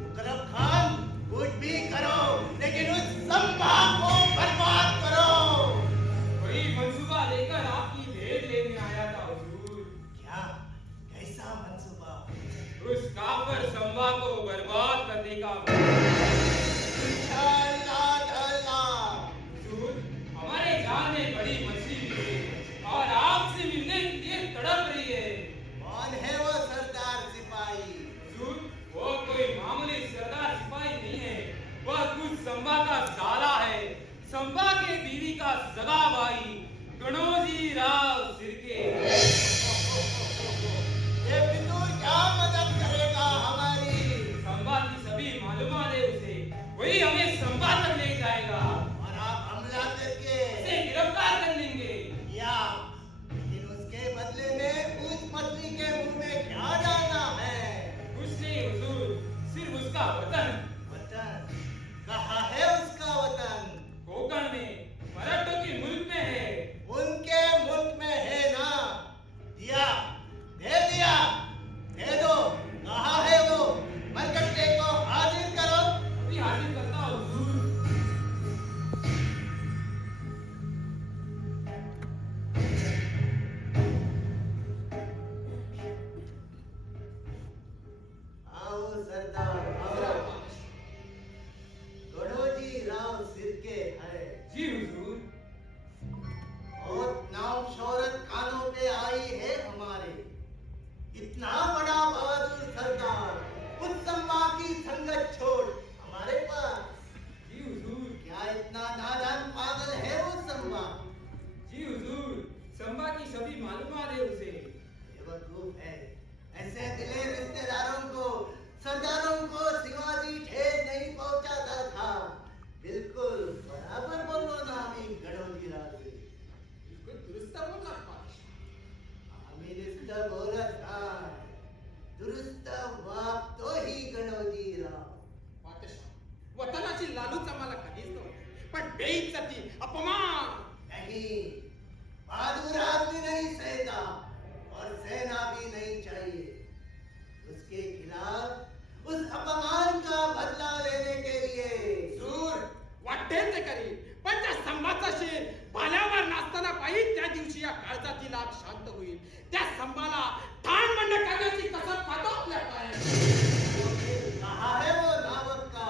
मुकरब खान, कुछ भी करो, लेकिन उस संभा को बर्बाद करो। वही मंसूबा लेकर आपकी भेंट लेने आया था हुजूर। क्या? कैसा मंसूबा? उस काफिर संभा को बर्बाद करने का। हुजूर, हमारे जान में बड़ी मछली भी है और आपसे मिलने के लिए तड़प रही है। कौन है वो सरदार सिपाही? हुजूर, वो कोई मामूली सरदार सिपाही नहीं है। वह कुछ संभा का साला है। संभा के बीवी का सगा भाई गणोजी राव सिरके। ये फितूर क्या मदद करेगा हमारी? संभा की सभी मालूमात है उसे। वही हमें संभा तक ले जाएगा। और आप हमला करके उसे गिरफ्तार कर लेंगे। या लेकिन उसके बदले में उस मछली के मुंह में क्या डालना है? कुछ नहीं हुजूर, सिर्फ उसका वतन वतन? कहाँ है उसका वतन? कोकण में, मराठों के मुल्क में है। उनके मुल्क में है ना? दिया, दे दिया, दे दो। कहाँ है वो? मरकट्टे को हाजिर करो। अभी हाजिर करता हूँ हुजूर। आओ सरदार, आओ। गणोजी राव सिरके है। जी हुजूर। बहुत नाम शोहरत कानों पे आई है हमारे। इतना बड़ा बहादुर सरदार उस संभा की संगत छोड़ हमारे पास। जी हुजूर। क्या इतना नादान पागल है वो संभा? जी हुजूर, संभा की सभी मालूमात है उसे। बेवकूफ है। ऐसे दिलेर रिश्तेदारों को, सरदारों को शिवाजी ठेस नहीं पहुंचाता था। बिल्कुल बराबर बोलो ना अभी गणोजी राव से। बिल्कुल दुरुस्त बोला बादशाह। आम्ही नुसतं बोलत आहे. दुरुस्त वागतो ही गणोजी राव. बादशाह, वतनाची लालूच आम्हाला कधीच नव्हती, पण बेइज्जती, अपमान। नहीं, बहादुर आदमी नहीं सहता और सहना भी नहीं चाहिए। उसके खिलाफ उस अपमान का बदला लेने के लिए हुजूर, वाटेल ते करी, पण त्या संभाचा शेर भाल्यावर नाचताना पाहिजे त्या दिवशी या काळजाची लाट शांत होईल. त्या संभाला ठाण बंड करण्याची कसर खातो आपल्या पायात. कहा है वो नावक का?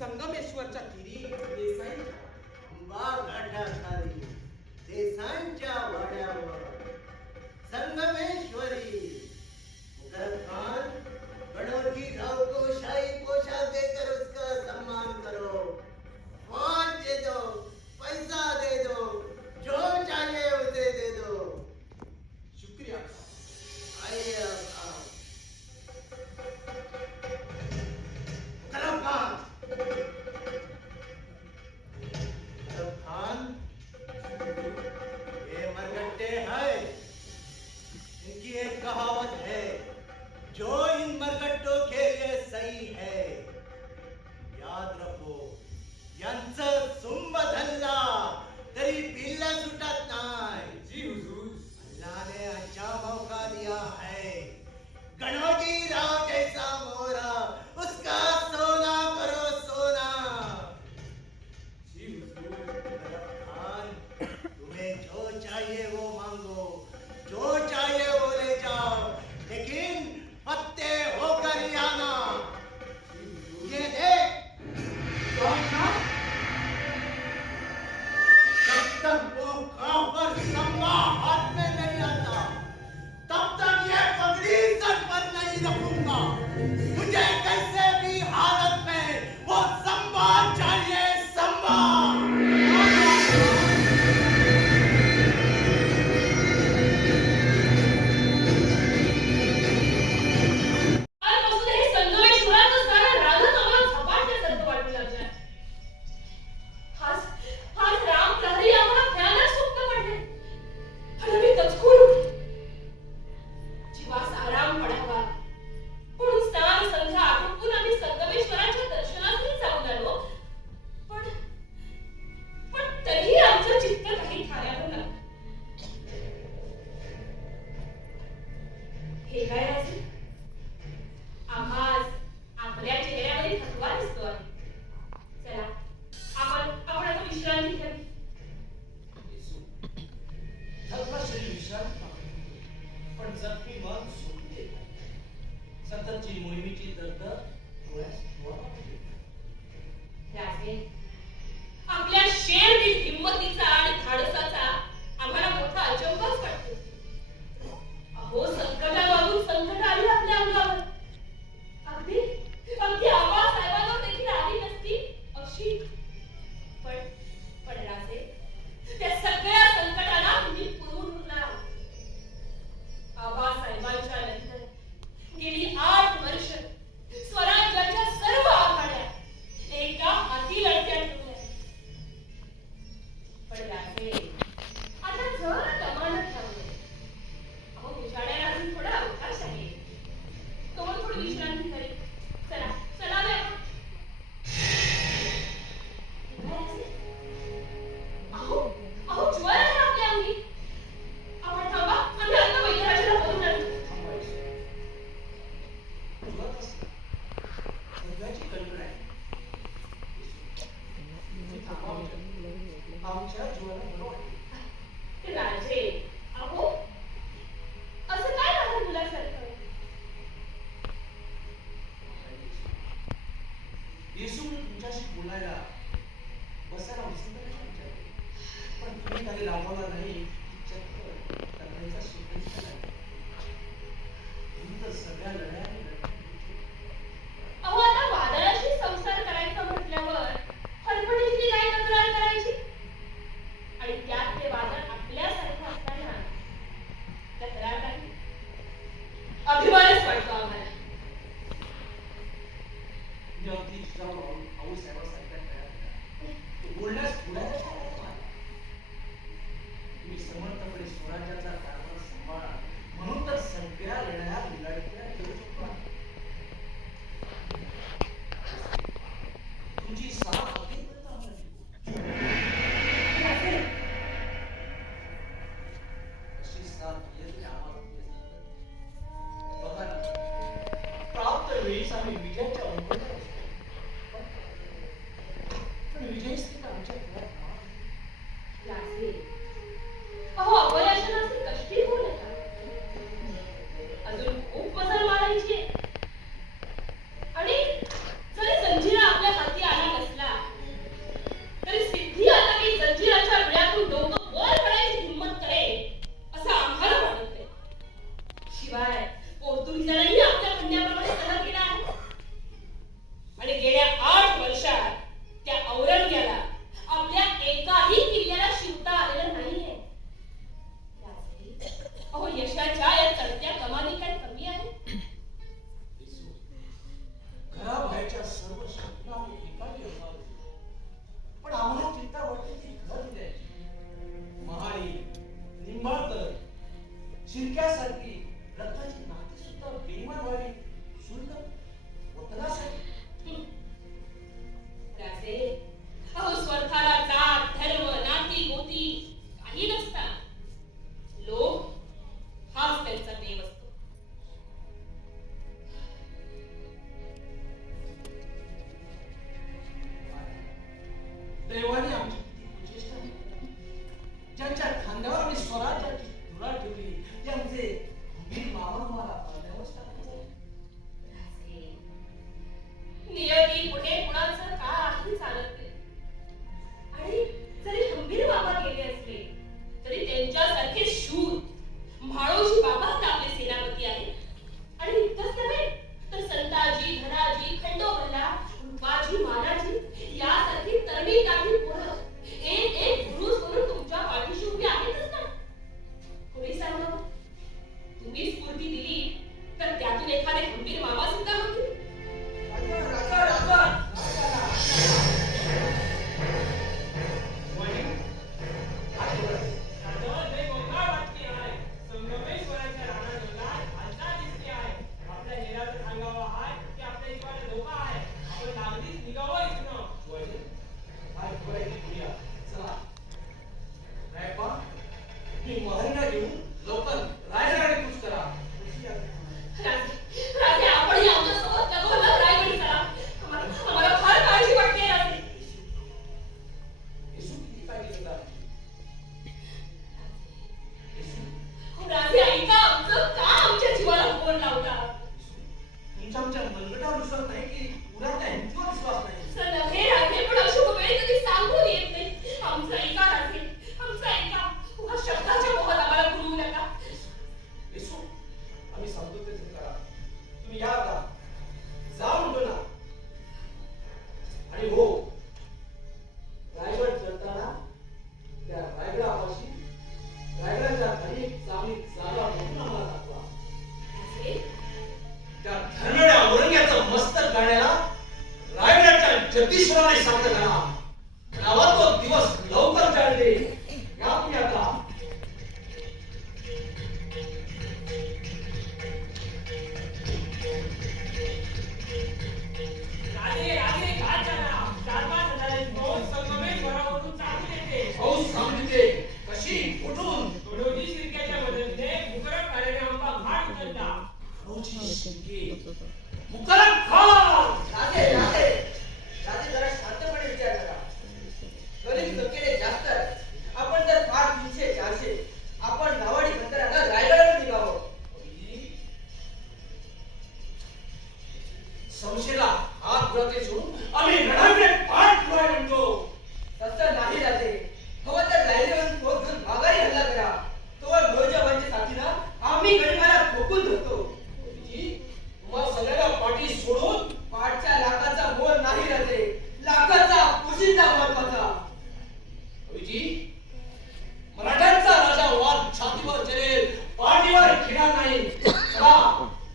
संगमेश्वरच्या तीरी देसाई घाटाखाली देसांच्या वाड्यावर संगमेश्वरी. मुकरब खान, गणोजी राव को शाही पोशाक देकर उसका सम्मान करो. फौज दे दो, पैसा दे दो, जो चाहिए उसे दे दो. शुक्रिया. आइए अब आओ. मुकरब खान, मुकरब खान, ये मरकट्टे हैं. इनकी एक कहावत है, जो इन मरकट्टों के लिए सही है. याद रखो, यांचं सुंब धरला तरी पिल्ला सुटत नाही. जी हुजूर. अल्लाह ने अच्छा मौका दिया है. गणोजी राव जैसा मोहरा, उसका सोना करो सोना. जी हुजूर. मुकरब खान, तुम्हें जो चाहिए वो मांगो, जो चाहिए वो ले जाओ, लेकिन पत्ते होकर ही आना. ये देख, जब तक वो काफिर संभा हाथ में नहीं आता, तब तक ये पगड़ी सर पर नहीं रखूंगा. मुझे कैसे भी हालत में वो संभा चाहिए, संभा. शरीर विश्रांती मागते, पण जखमी मन झोपू देत नाही. सततची मोहिमेची दगदग डोळ्यास डोळा लागते. राजे, आपल्या शेरतील हिंमतीचा आणि धाडसाचा आम्हाला मोठा अचंबाच वाटतो. अहो, संकटामागून संकट आली आपल्या अंगावर. अगदी अगदी आबासाहेबांवर देखील आली नसती अशी. पण राजे, त्या सगळ्या संकटाला तुम्ही पुरून उरला. आबासाहेबांच्या नंतर गेली 8 वर्ष स्वराज्याच्या सर्व आघाड्या एका हाती लढत्या ठेवल्या. पण राजे, आता जर कमानच थांबले. अहो, उजाड्याला अजून थोडा अवकाश आहे. तोवर थोडी विश्रांती करेल. चला चला रे आपण. काय राजे? अहो अहो, ज्वर आहे आपल्या अंगी. आपण थांबा, आम्ही आता वैद्यराजाला बोलून आणतो. तुला कसं? सगळ्याची कल्पना आहे. इथे थांबावं. आमच्या जीवाला बरं वाटेल. राजे, अहो असं काय माझ्या मुलासारखं? येशू तुमच्याशी बोलायला बसायला वसंताला विचारले, पण तुम्ही काही राबवला नाही. चक्क करण्याचा शेवटचा नाही. तुम्ही तर सगळ्या लढ्याने लढली. अहो, आता वादळाशी संसार करायचा म्हटल्यावर फडफडीची काय तक्रार करायची? आणि त्यात ते वादळ आपल्यासारखं असताना तक्रार नाही. अभिमानच वाटतो आम्हाला. मी अगदी तुझ्या भाऊसाहेबांसारख्या तयार होता. तू बोलण्यास पुढ्याचा काय मला? तुम्ही समर्थपणे स्वराज्याचा कारभार सांभाळा, म्हणून तर सगळ्या लढ्या लढत्या ठेवू शकता. तुमची साथ अखेरपर्यंत आम्हाला टिकू. अशी साथ येते आम्हाला बघा ना, प्राप्त वेळीच आम्ही विजयाच्या अंकोला असतो. पण विजय स्थित आमच्या घरात नाही. राजे, अहो अपयशाचे कष्टी होऊ नका. अजून खूप मजल मारायची आहे. आणि जरी जंजिरा आपल्या हाती आला नसला तरी सिद्धी आता काही जंजिराच्या विळ्यातून डोकं वर काढायची हिंमत करेल असं आम्हाला वाटतंय. शिवाय पोर्तुगीजांनी आपल्या म्हणण्याप्रमाणे सल्ला केला आहे. आणि गेल्या 8 वर्षात त्या औरंग्याला आपल्या एकाही किल्ल्याला शिवता आलेलं नाहीये. अहो, यशाच्या या चढत्या कमानी काय कमी आहे? येशू, घराबाहेरच्या सर्व शत्रू आम्ही एकाकी होणार होतो. पण आम्हाला चिंता वाटते ती घर द्यायची. महाडी, निंबाळकर, शिरक्यासारखी रक्ताची नाती सुद्धा बेईमान व्हावी सुंदर वतनासाठी. राजे, अहो स्वार्थाला जात धर्म नाती गोती काही नसतात. लोक हाच त्यांचा देव असतो. देवाने आमची किती कुचेष्टा केली. ज्यांच्या खांद्यावर आम्ही स्वराज्याची धुरा ठेवली ते आमचे वीर मामा आम्हाला पाण्यावरच टाकायचे. नियती पुढे कुणाचं काही चालत नाही. आणि जरी खंबीर बाबा गेले असले तरी त्यांच्यासारखे शूर म्हाळोजी बाबा आता आपले सेनापती आहेत. आणि इतकंच नव्हे तर संताजी, धनाजी, खंडोबल्ला, रूपाजी, मानाजी यासारखी तरणी ताठी पोरं एक एक पुरुष म्हणून तुमच्या पाठीशी उभी आहेतच ना. कोणी सांगावं? तुम्ही स्फूर्ती दिली तर त्यातून एखादे खंबीर बाबा सुद्धा होतील. राजे, आपण या आमच्यासोबत लगोलग रायगडी चला. आम्हाला फार काळजी वाटते राजे. येशू किती पाहिजे होता? येशू माझे ऐका आमचं का आमच्या जीवाला फोन लावता तुमच्या आमच्या मनगटावर विश्वास नाही की उरातल्या हिंदीवर विश्वास नाही सर नव्हे राजे पण अशुभ वेळी कधी सांगून येत नाही आमचं ऐका राजे आमचं ऐका उगा शब्दाच्या मोहात आम्हाला भुलवू नका येसू आम्ही सांगतो ते करा तुम्ही या आता जा म्हणतो ना आणि हो रायगड चढताना त्या रायगडापाशी रायगडाच्या खाली एक चांगली जागा म्हणून आम्हाला दाखवा राजे, त्या धर्मड्या औरंग्याचं मस्तक गाण्याला रायगडाच्या जगदीश्वराने शांत करा गावात तो दिवस लवकर जाईल दे या तुम्ही आता राजे राजे काय झाला 4-5 हजाराची फौज संगमेश्वरावरून चालून येते पाऊस सांगते कशी कुठून तोडोजी शिर्क्याच्या मदतीने मुकरट काढाने आंबा घाट उचलला रोजी शिंके मुकरम खान राजे राजे राजे जरा शांतपणे विचार करा गरीब संख्येने जास्त आहे आपण जर फार 300-400 आपण नावाडी बंदराला रायगडावर निघावं संशयाला हात गळते सोडून आम्ही लढाईने पाठ पुराय म्हणतो तसं नाही राजे हवं तर रायगडावर फौज घेऊन माघारी हल्ला करा तोवर नौजवानच्या साथीला आम्ही गणिमाला ठोकून धरतो तुम्हा सगळ्याला पाठी सोडून पाठच्या लाखाचा मोल नाही राजे लाखाचा पोशिंदा महत्वाचा अभिजी मराठ्यांचा राजा वार छातीवर चढेल पाठीवर घेणार नाही चला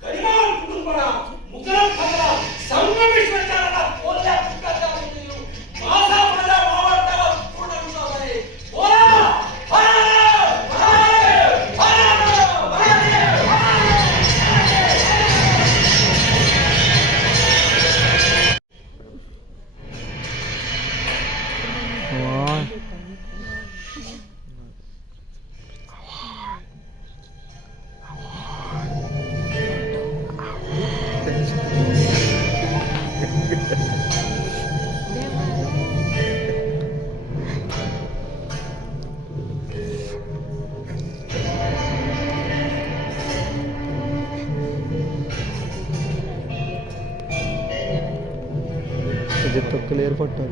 गनिमान कुठून पडा मुकरम खानला संगमेश्वरच्या राजा बोलल्या फुटकाचा आम्ही देऊ माझा माझा वावरतावर पूर्ण विश्वास आहे बोला हरे हरे हरे तो क्लियर फोटो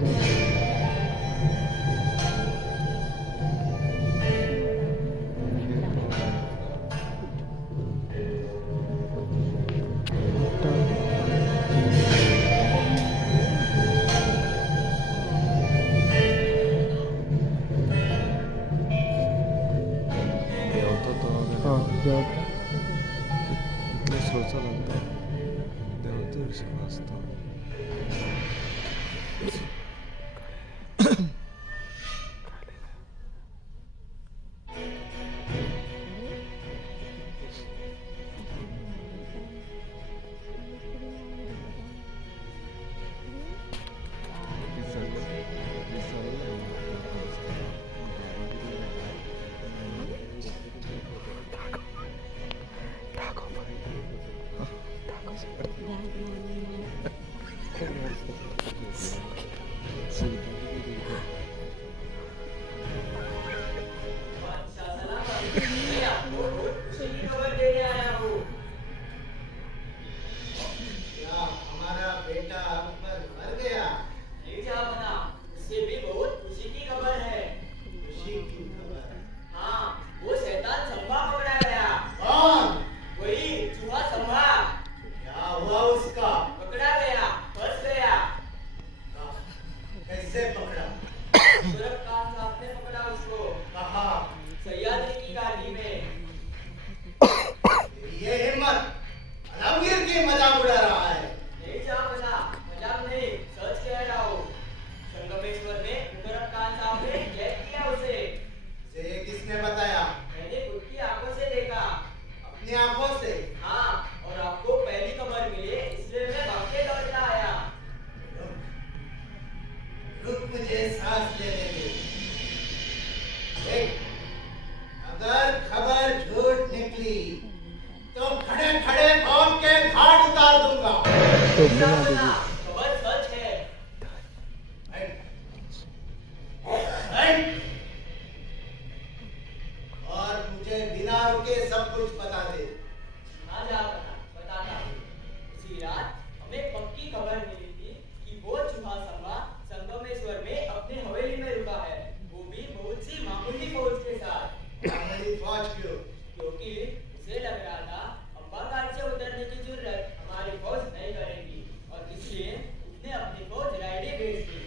खबर सच है और मुझे मुझे बिना रुके सब कुछ बता दे। हाँ जहांपना, बताता हूँ। उसी रात हमें पक्की खबर मिली थी कि वो चूहा संभा संगमेश्वर में अपने हवेली में रुका है, वो भी बहुत सी मामूली फौज के साथ। हमारी फौज क्यों? क्योंकि उसे लग रहा था अंबा घाट से उतरने की जरूरत हमारी फौज नहीं करेगी और इसलिए उसने अपनी फौज रायडी भेज दी।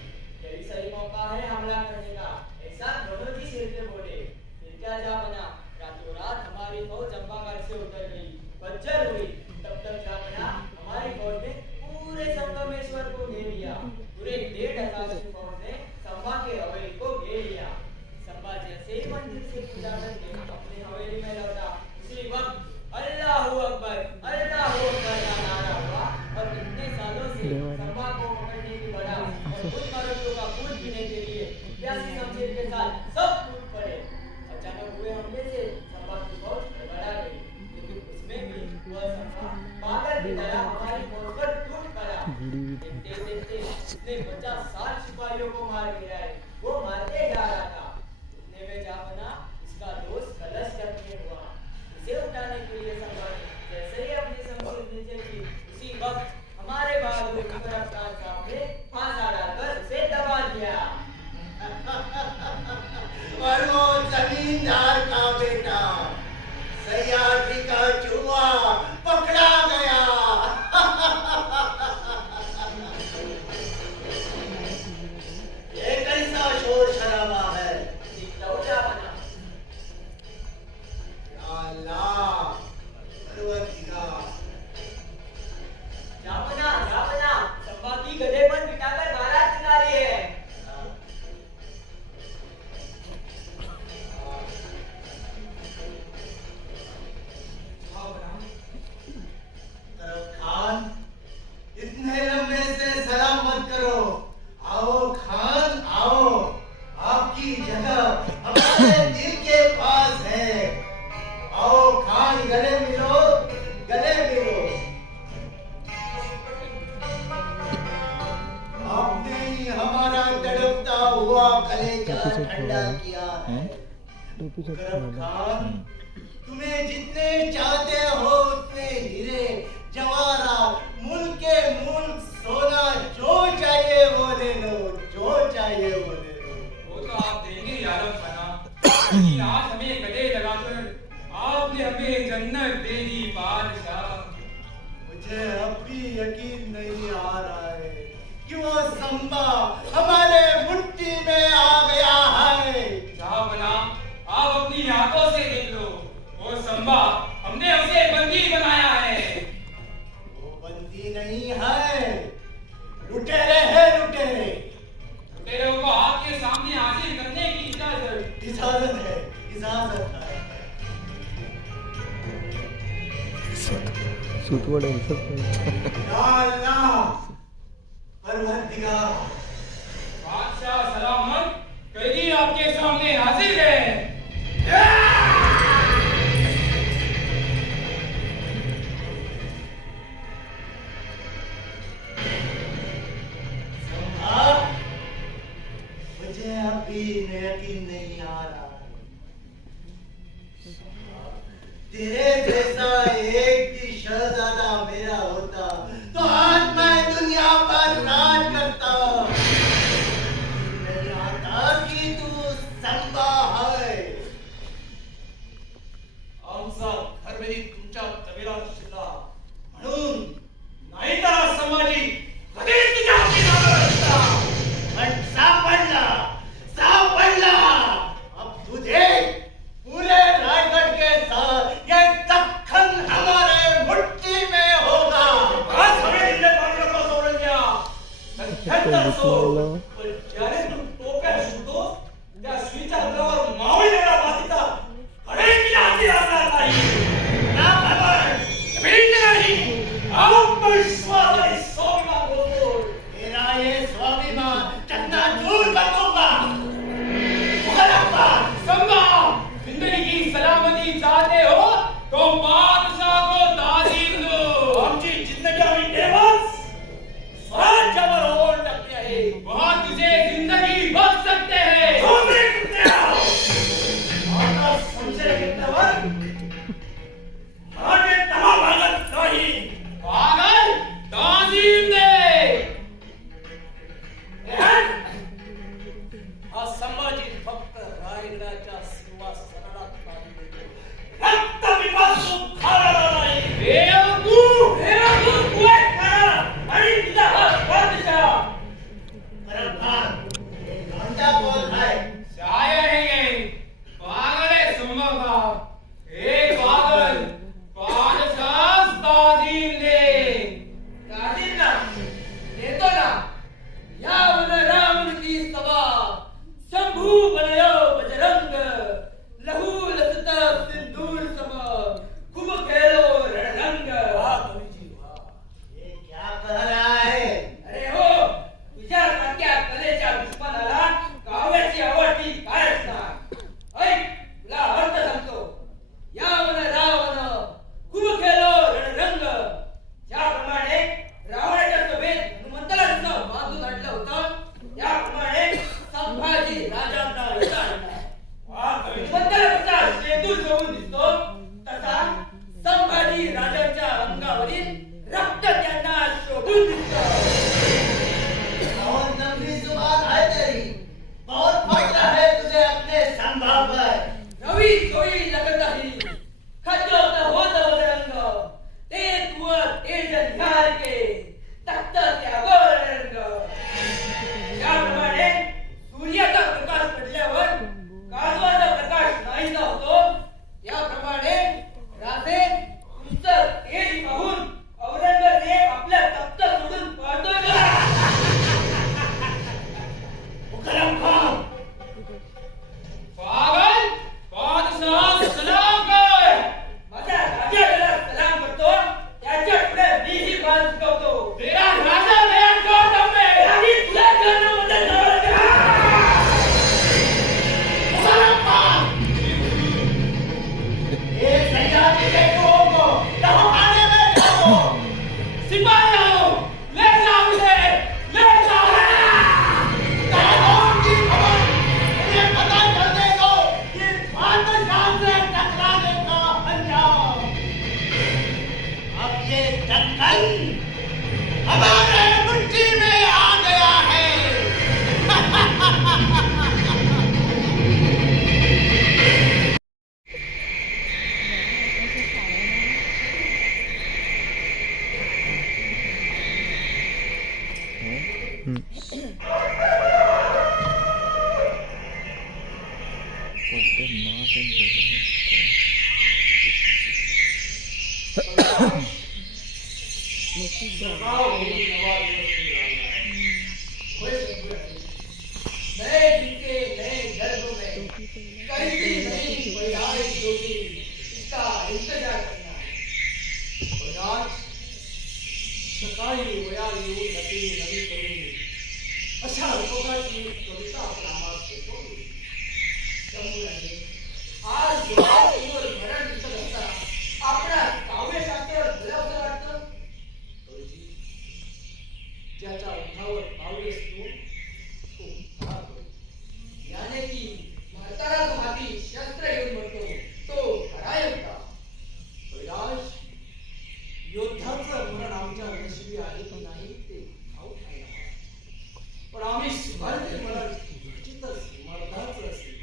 यही सही मौका है हमला करने का, ऐसा दोनों जी सिर पे बोले। फिर क्या जा बना, रातों रात हमारी फौज अंबा घाट से उतर गई, बज्जर हुई। तब तक जा बना हमारी फौज ने पूरे संगमेश्वर को घेर लिया। पूरे 1,500 की फौज ने संभा के हवेली को घेर लिया। संभा जैसे ही मंदिर से पूजा करके अपने हवेली में लौटा, उसी वक्त अल्लाहू अकबर का नारा हुआ और इतने सालों से संभा को पकड़ने की बड़ा और उन मरदों का खून पीने के लिए प्यासी शमशीर के साथ सब कूद पड़े। अचानक हुए हमले से संभा की फौज गड़बड़ा गई, लेकिन उसमें भी वह संभा पागल की तरह हमारी फौज पर टूट पड़ा। देखते देखते उसने 50-60 सिपाहियों को मार गिराए। वो मारते जा रहा था, इतने में जा बना उसका दोस्त कलश जख्मी हुआ। उसे उठाने के लिए संभा ने जैसे ही अपनी शमशीर नीचे की, उसी वक्त हमारे बहादुर इमरान खान साहब ने फांसा डालकर उसे दबा दिया। और वो जमींदार का बेटा सयाजी का चूहा पकड़ा गया। ये कैसा शोर शराबा है? दिखलौजा बना। या अल्लाह, परवरदिगार। जापना, संभा की गधे पर बिठाकर बारात निकाली है। तरफ खान, इतने लंबे से सलाम मत करो। आओ खान आओ, आपकी जगह हमारे दिल के पास है। आओ खान, गले मिलो, गले मिलो। आपने ही हमारा तड़पता हुआ कलेजा ठंडा किया है। करम खान, तुम्हें जितने चाहते हो उतने हीरे जवाहरात, मुल्क के मुल्क सोना, जो चाहिए वो ले लो, जो चाहिए वो ले लो। वो तो आप देंगे यार बना, लेकिन आज हमें गले लगाकर आपने हमें जन्नत दे दी बादशाह। मुझे अब भी यकीन नहीं आ रहा है कि वो संभा हमारे मुट्ठी में आ गया है। बना, आप अपनी आंखों से देख लो, वो संभा हमने उसे बंदी बनाया है। वो बंदी नहीं है, लुटेरे हैं, लुटेरे। तेरे को आपके सामने हाजिर करने की इजाजत इजाजत है, इजाजत है। या अल्लाह, परवरदिगार। बादशाह सलामत, कैदी आपके सामने हाजिर है। संभा, मुझे अभी यकीन नहीं आ रहा है। तेरे जैसा एक भी शहजादा मेरा होता तो आज मैं दुनिया पर राज करता। नहीं आता कि तू संभा है। आमचा धर्मही तुमच्या तबिरात शिरला म्हणून नाही तर समाजी कधीच तुझ्या हाती लागला नसता. पण सापडला, सापडला। अब तुझे पूरे रायगढ़ के साथ ये दक्खन मराठे तमा भागत नाही. पागल ताजीम दे. हा संभाजी फक्त रायगडाच्या सिंहासनाला तारून देतो. रक्त पिपासू खाणारा नाही. बेवकूफ. बेवकूफ वाईट खाणारा आणि तुझा हा बादशाह. खरं भाग गांजा बोल आहे. शायर है ये. पागल है संभव का. एक पागल बादशाह ताजीम दे. ताजीम ना देतो ना. या वन रावण की सभा शंभू बनयो बजरंग. लहू लसता सिंदूर सम खूब खेलो रणरंग. ये क्या कह रहा है? अरे हो तुझ्यासारख्या कलेच्या दुश्मनाला काव्याची आवडती काय असणार. ऐक तुला अर्थ सांगतो. यावन रावण खूप खेळलो रणरंग. ज्याप्रमाणे रावणाच्या सभेत हनुमंताला जसं बांधून आणलं होतं त्याप्रमाणे संभाजी राजांना इथं आणलंय. हनुमंताला कसा शेंदूर घेऊन दिसतो तसा संभाजी राजांच्या अंगावरील रक्त त्यांना शोभून दिसतं. बहुत लंबी जुबान है तेरी. बहुत फख्र है तुझे अपने संभव पर. रवी सोई लगत ही खजोत होत रंग. ते तुव तेज निहार के तख्त त्यागो रंग. याप्रमाणे सूर्याचा प्रकाश पडल्यावर काजवाचा प्रकाश नाहीसा होतो याप्रमाणे राधे तुमचं तेज पाहून औरंगजेब आपल्या तख्त सोडून पळतोय का? मुकरम खान. पागल बादशाह सलाम कर. माझ्या राजाला सलाम करतो. त्याच्या पुढे मीही बाज शिकवतो. तेरा राजा मेरा गौतम है. आणि तुला जन्मामध्ये जावं लागेल. मुकरम खान. ये सैयादी के को दफनाने में जाओ. सिपाहियों ले जाओ उसे. ले जाओ. कौन की खबर उन्हें पता चलने दो. ये बादशाह से टकराने का अंजाम. अब ये दक्कन हमारे मुट्ठी में आ गया है. नए जिनके नए गर्भ में कैसी नई पैदाइश होगी इसका इंतजार करना है. और आज सकाळी वया येऊन नवी नवी करून अशा लोकांची कविता आपण आम्हाला शिकवली. त्यामुळे आज डोळ्यासमोर मरण दिसत असताना आपल्या काव्यशास्त्र भल्याचं वाटतं. ज्याच्या ओठावर पाऊलेस तू तो खरा होय. याने की भारताला जो हाती शस्त्र घेऊन म्हणतो तो खरा योद्धा. कैलाश योद्धाचं मरण आमच्या नशिबी आहे की नाही ते ठाऊक नाही आम्हाला. पण आम्ही भारतीय मरण निश्चितच मर्दाचं असेल.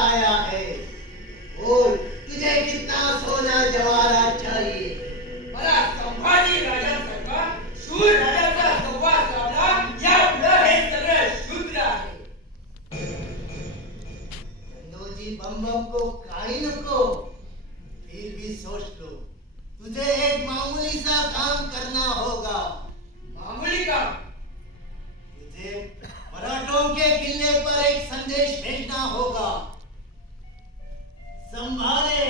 आया है। बोल, तुझे कितना सोना जवाहरात चाहिए? मला संभाजी राजांसारखा शूर राजाचा संवाद साधला, या पुढं हे सगळं शूद्र आहे. नोजी बम बम को काही नको, फिर भी सोच लो, तुझे एक मामूली सा काम करना होगा. मामूली काम? तुझे मराठों के किले पर एक संदेश भेजना होगा. संभाले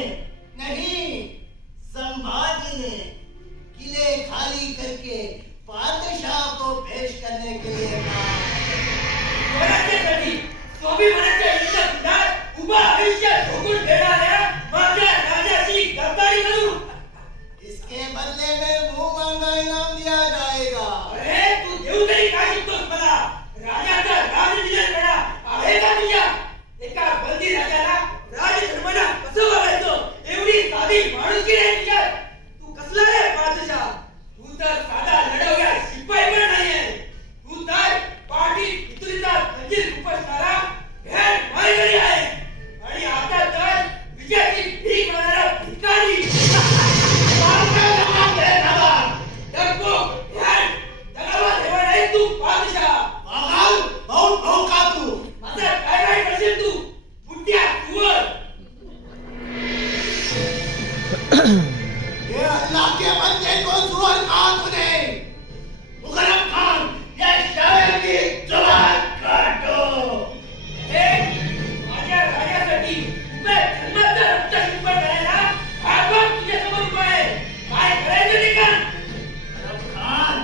नहीं, संभाजी ने किले खाली करके पातशाह को पेश करने के लिए कहा. स्वराज्यासाठी स्वाभिमानाच्या युद्धात उभा आयुष्य झोकून देणाऱ्या माझ्या राजाची गद्दारी करू. इसके बदले में मुंह मांगा इनाम दिया जाएगा. अरे तू देऊ तरी काय शिकतोस मला? राजाचा राजनिलंबना आहे का तुझ्या? एका बंदी राजाला राजधर्माला कसं वागायचं एवढी साधी माणुसकी नाही तुझ्यात. तू कसला रे बादशाह? तू तर साधा लढवया शिपाई पण नाहीये. तू तर पाठी पितुरीचा खंजीर उपसणारा भेट मारेकरी आहे. आणि आता तर विजयाची भीक मारणारा भिकारी. तू बादशाह पागल, बहुत भौंका तू. माझा काय काय करशील तू बुड्या कुवर. ये अल्लाह के बंदे को सुअर कहा तूने? मुकरम खान, ये शायर की जुबान काटो. हे माझ्या राजासाठी उभे धर्माचा रक्त शिंपड करायला हा बघ तुझ्यासमोर उभा आहे. काय करायचं ते कर. मुकरम खान,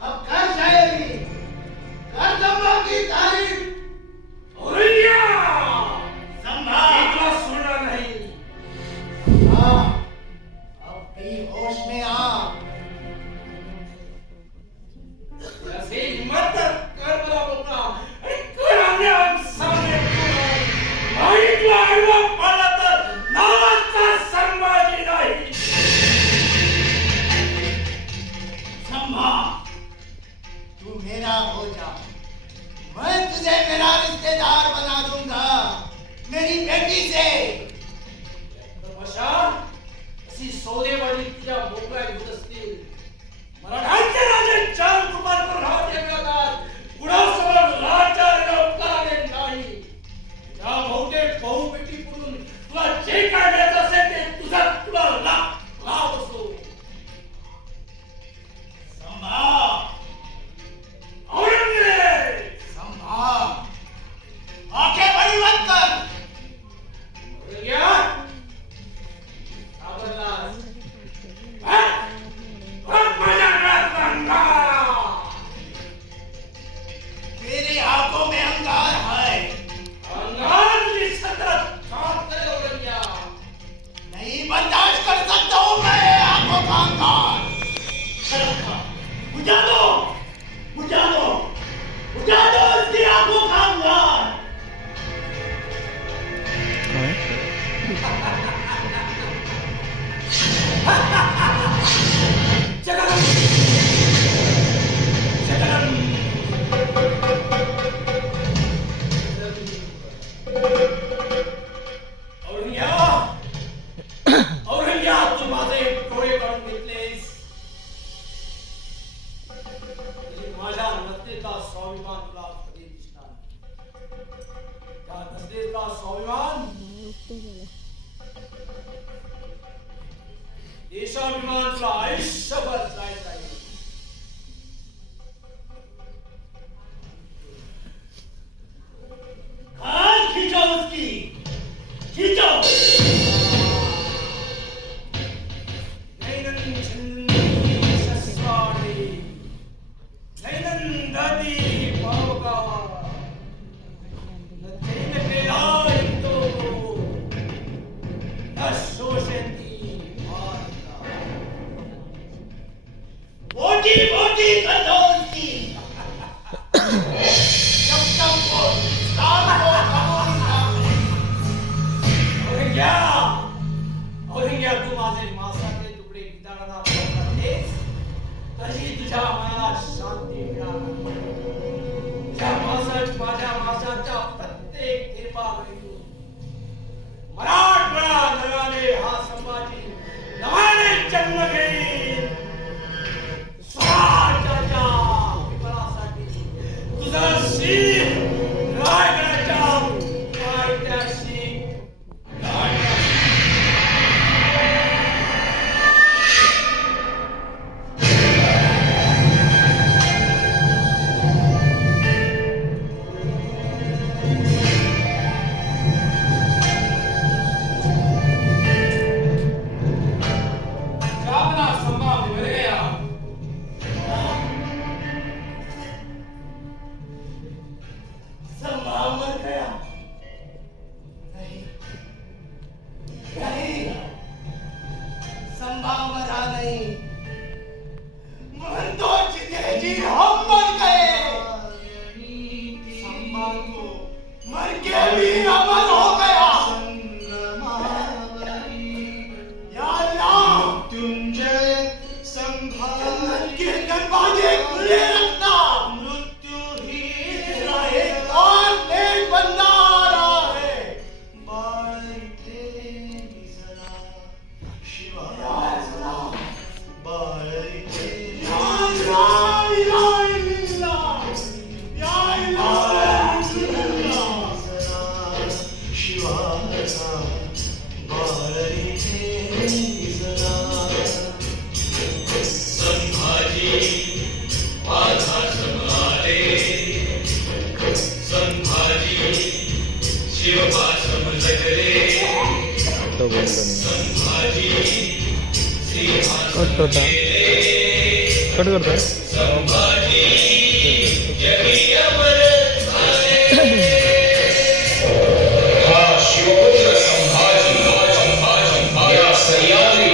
अब कर शायरी, कर संभा की तारीफ. औरंग्या संभा, इतना सुनना नहीं. हाँ, अब भी होश में आ. ऐसे हिम्मत कर मला मोकळा आणि कर आपल्या सामने आणि तू आडवा पडला तर नावाचा संभाजी नाही. संभा, तू मेरा हो जा, मैं तुझे मेरा रिश्तेदार बना दूंगा, मेरी बेटी से. तमाशा अशी सौदेबाजी तुझ्या मोकळ्या होत असतील. मराठांचे राजे चार कुमार करून हात एकतात. कुणासमोर राज्याला उपकाराने नाही. या बहुतेक बहुपेटी करून तुला जे काढायचं असेल ते तुझा तुला लाभ असो. संभा, औरंगजेब संभा, आंखें बड़ी मत कर. औरंग्या सावरलास. माझ्या घरात अंगार. मेरी आंखों में अंगार है. अंगार तुझी सतत खात करे औरंग्या. नहीं बर्दाश्त कर सकता हूँ मैं आंखों का अंगार. बुझा दो, बुझा दो, बुझा दो उसकी आंखों का अंगार. जगदम जगदम औरंग्या औरंग्या तू माझे डोळे काढून घेतलेस. माझ्या नसलेला स्वाभिमान तुला कधी दिसणार. त्या नसलेला स्वाभिमान देशाभिमान तुला आयुष्यभर जायचं आहे. खाल खींचो उसकी, खींचो. मोटी मोटी कर दो उसकी. जब तक वो काम को कबूल ना करे. औरंग्या तू माझे मांसाचे तुकडे गिटाराला करतेस, तरी तुझ्या मनाला शांती मिळाली. माझ्या मासाच्या प्रत्येक थेंबावरून मराठवाडा नव्याने हा संभाजी नव्याने जन्म घेईल. स्वराज्याच्या विकासासाठी तुझं शीर रायगडाच्या पायथ्याशी अपना संभाव मिल गया. संभाव मर गया. नहीं नहीं, संभाव मरा नहीं. म्हणतो जितेजी हम मर गए. संभाव तो मर के भी अमर हो गया. या अल्लाह, जन्नत के दरवाजे खुले रखना. तेरा एक और नेक बंदा आ रहा है. या अल्लाह, या इलाहा इल्लल्लाह, या इलाहा इल्लल्लाह. संभाजी माझा समआले. संभाजी शिवबा समजले. संभाजी सिंहासन गेले. संभाजी जगी अमर झाले. हा शिवपुत्र संभाजी या सह्याद्री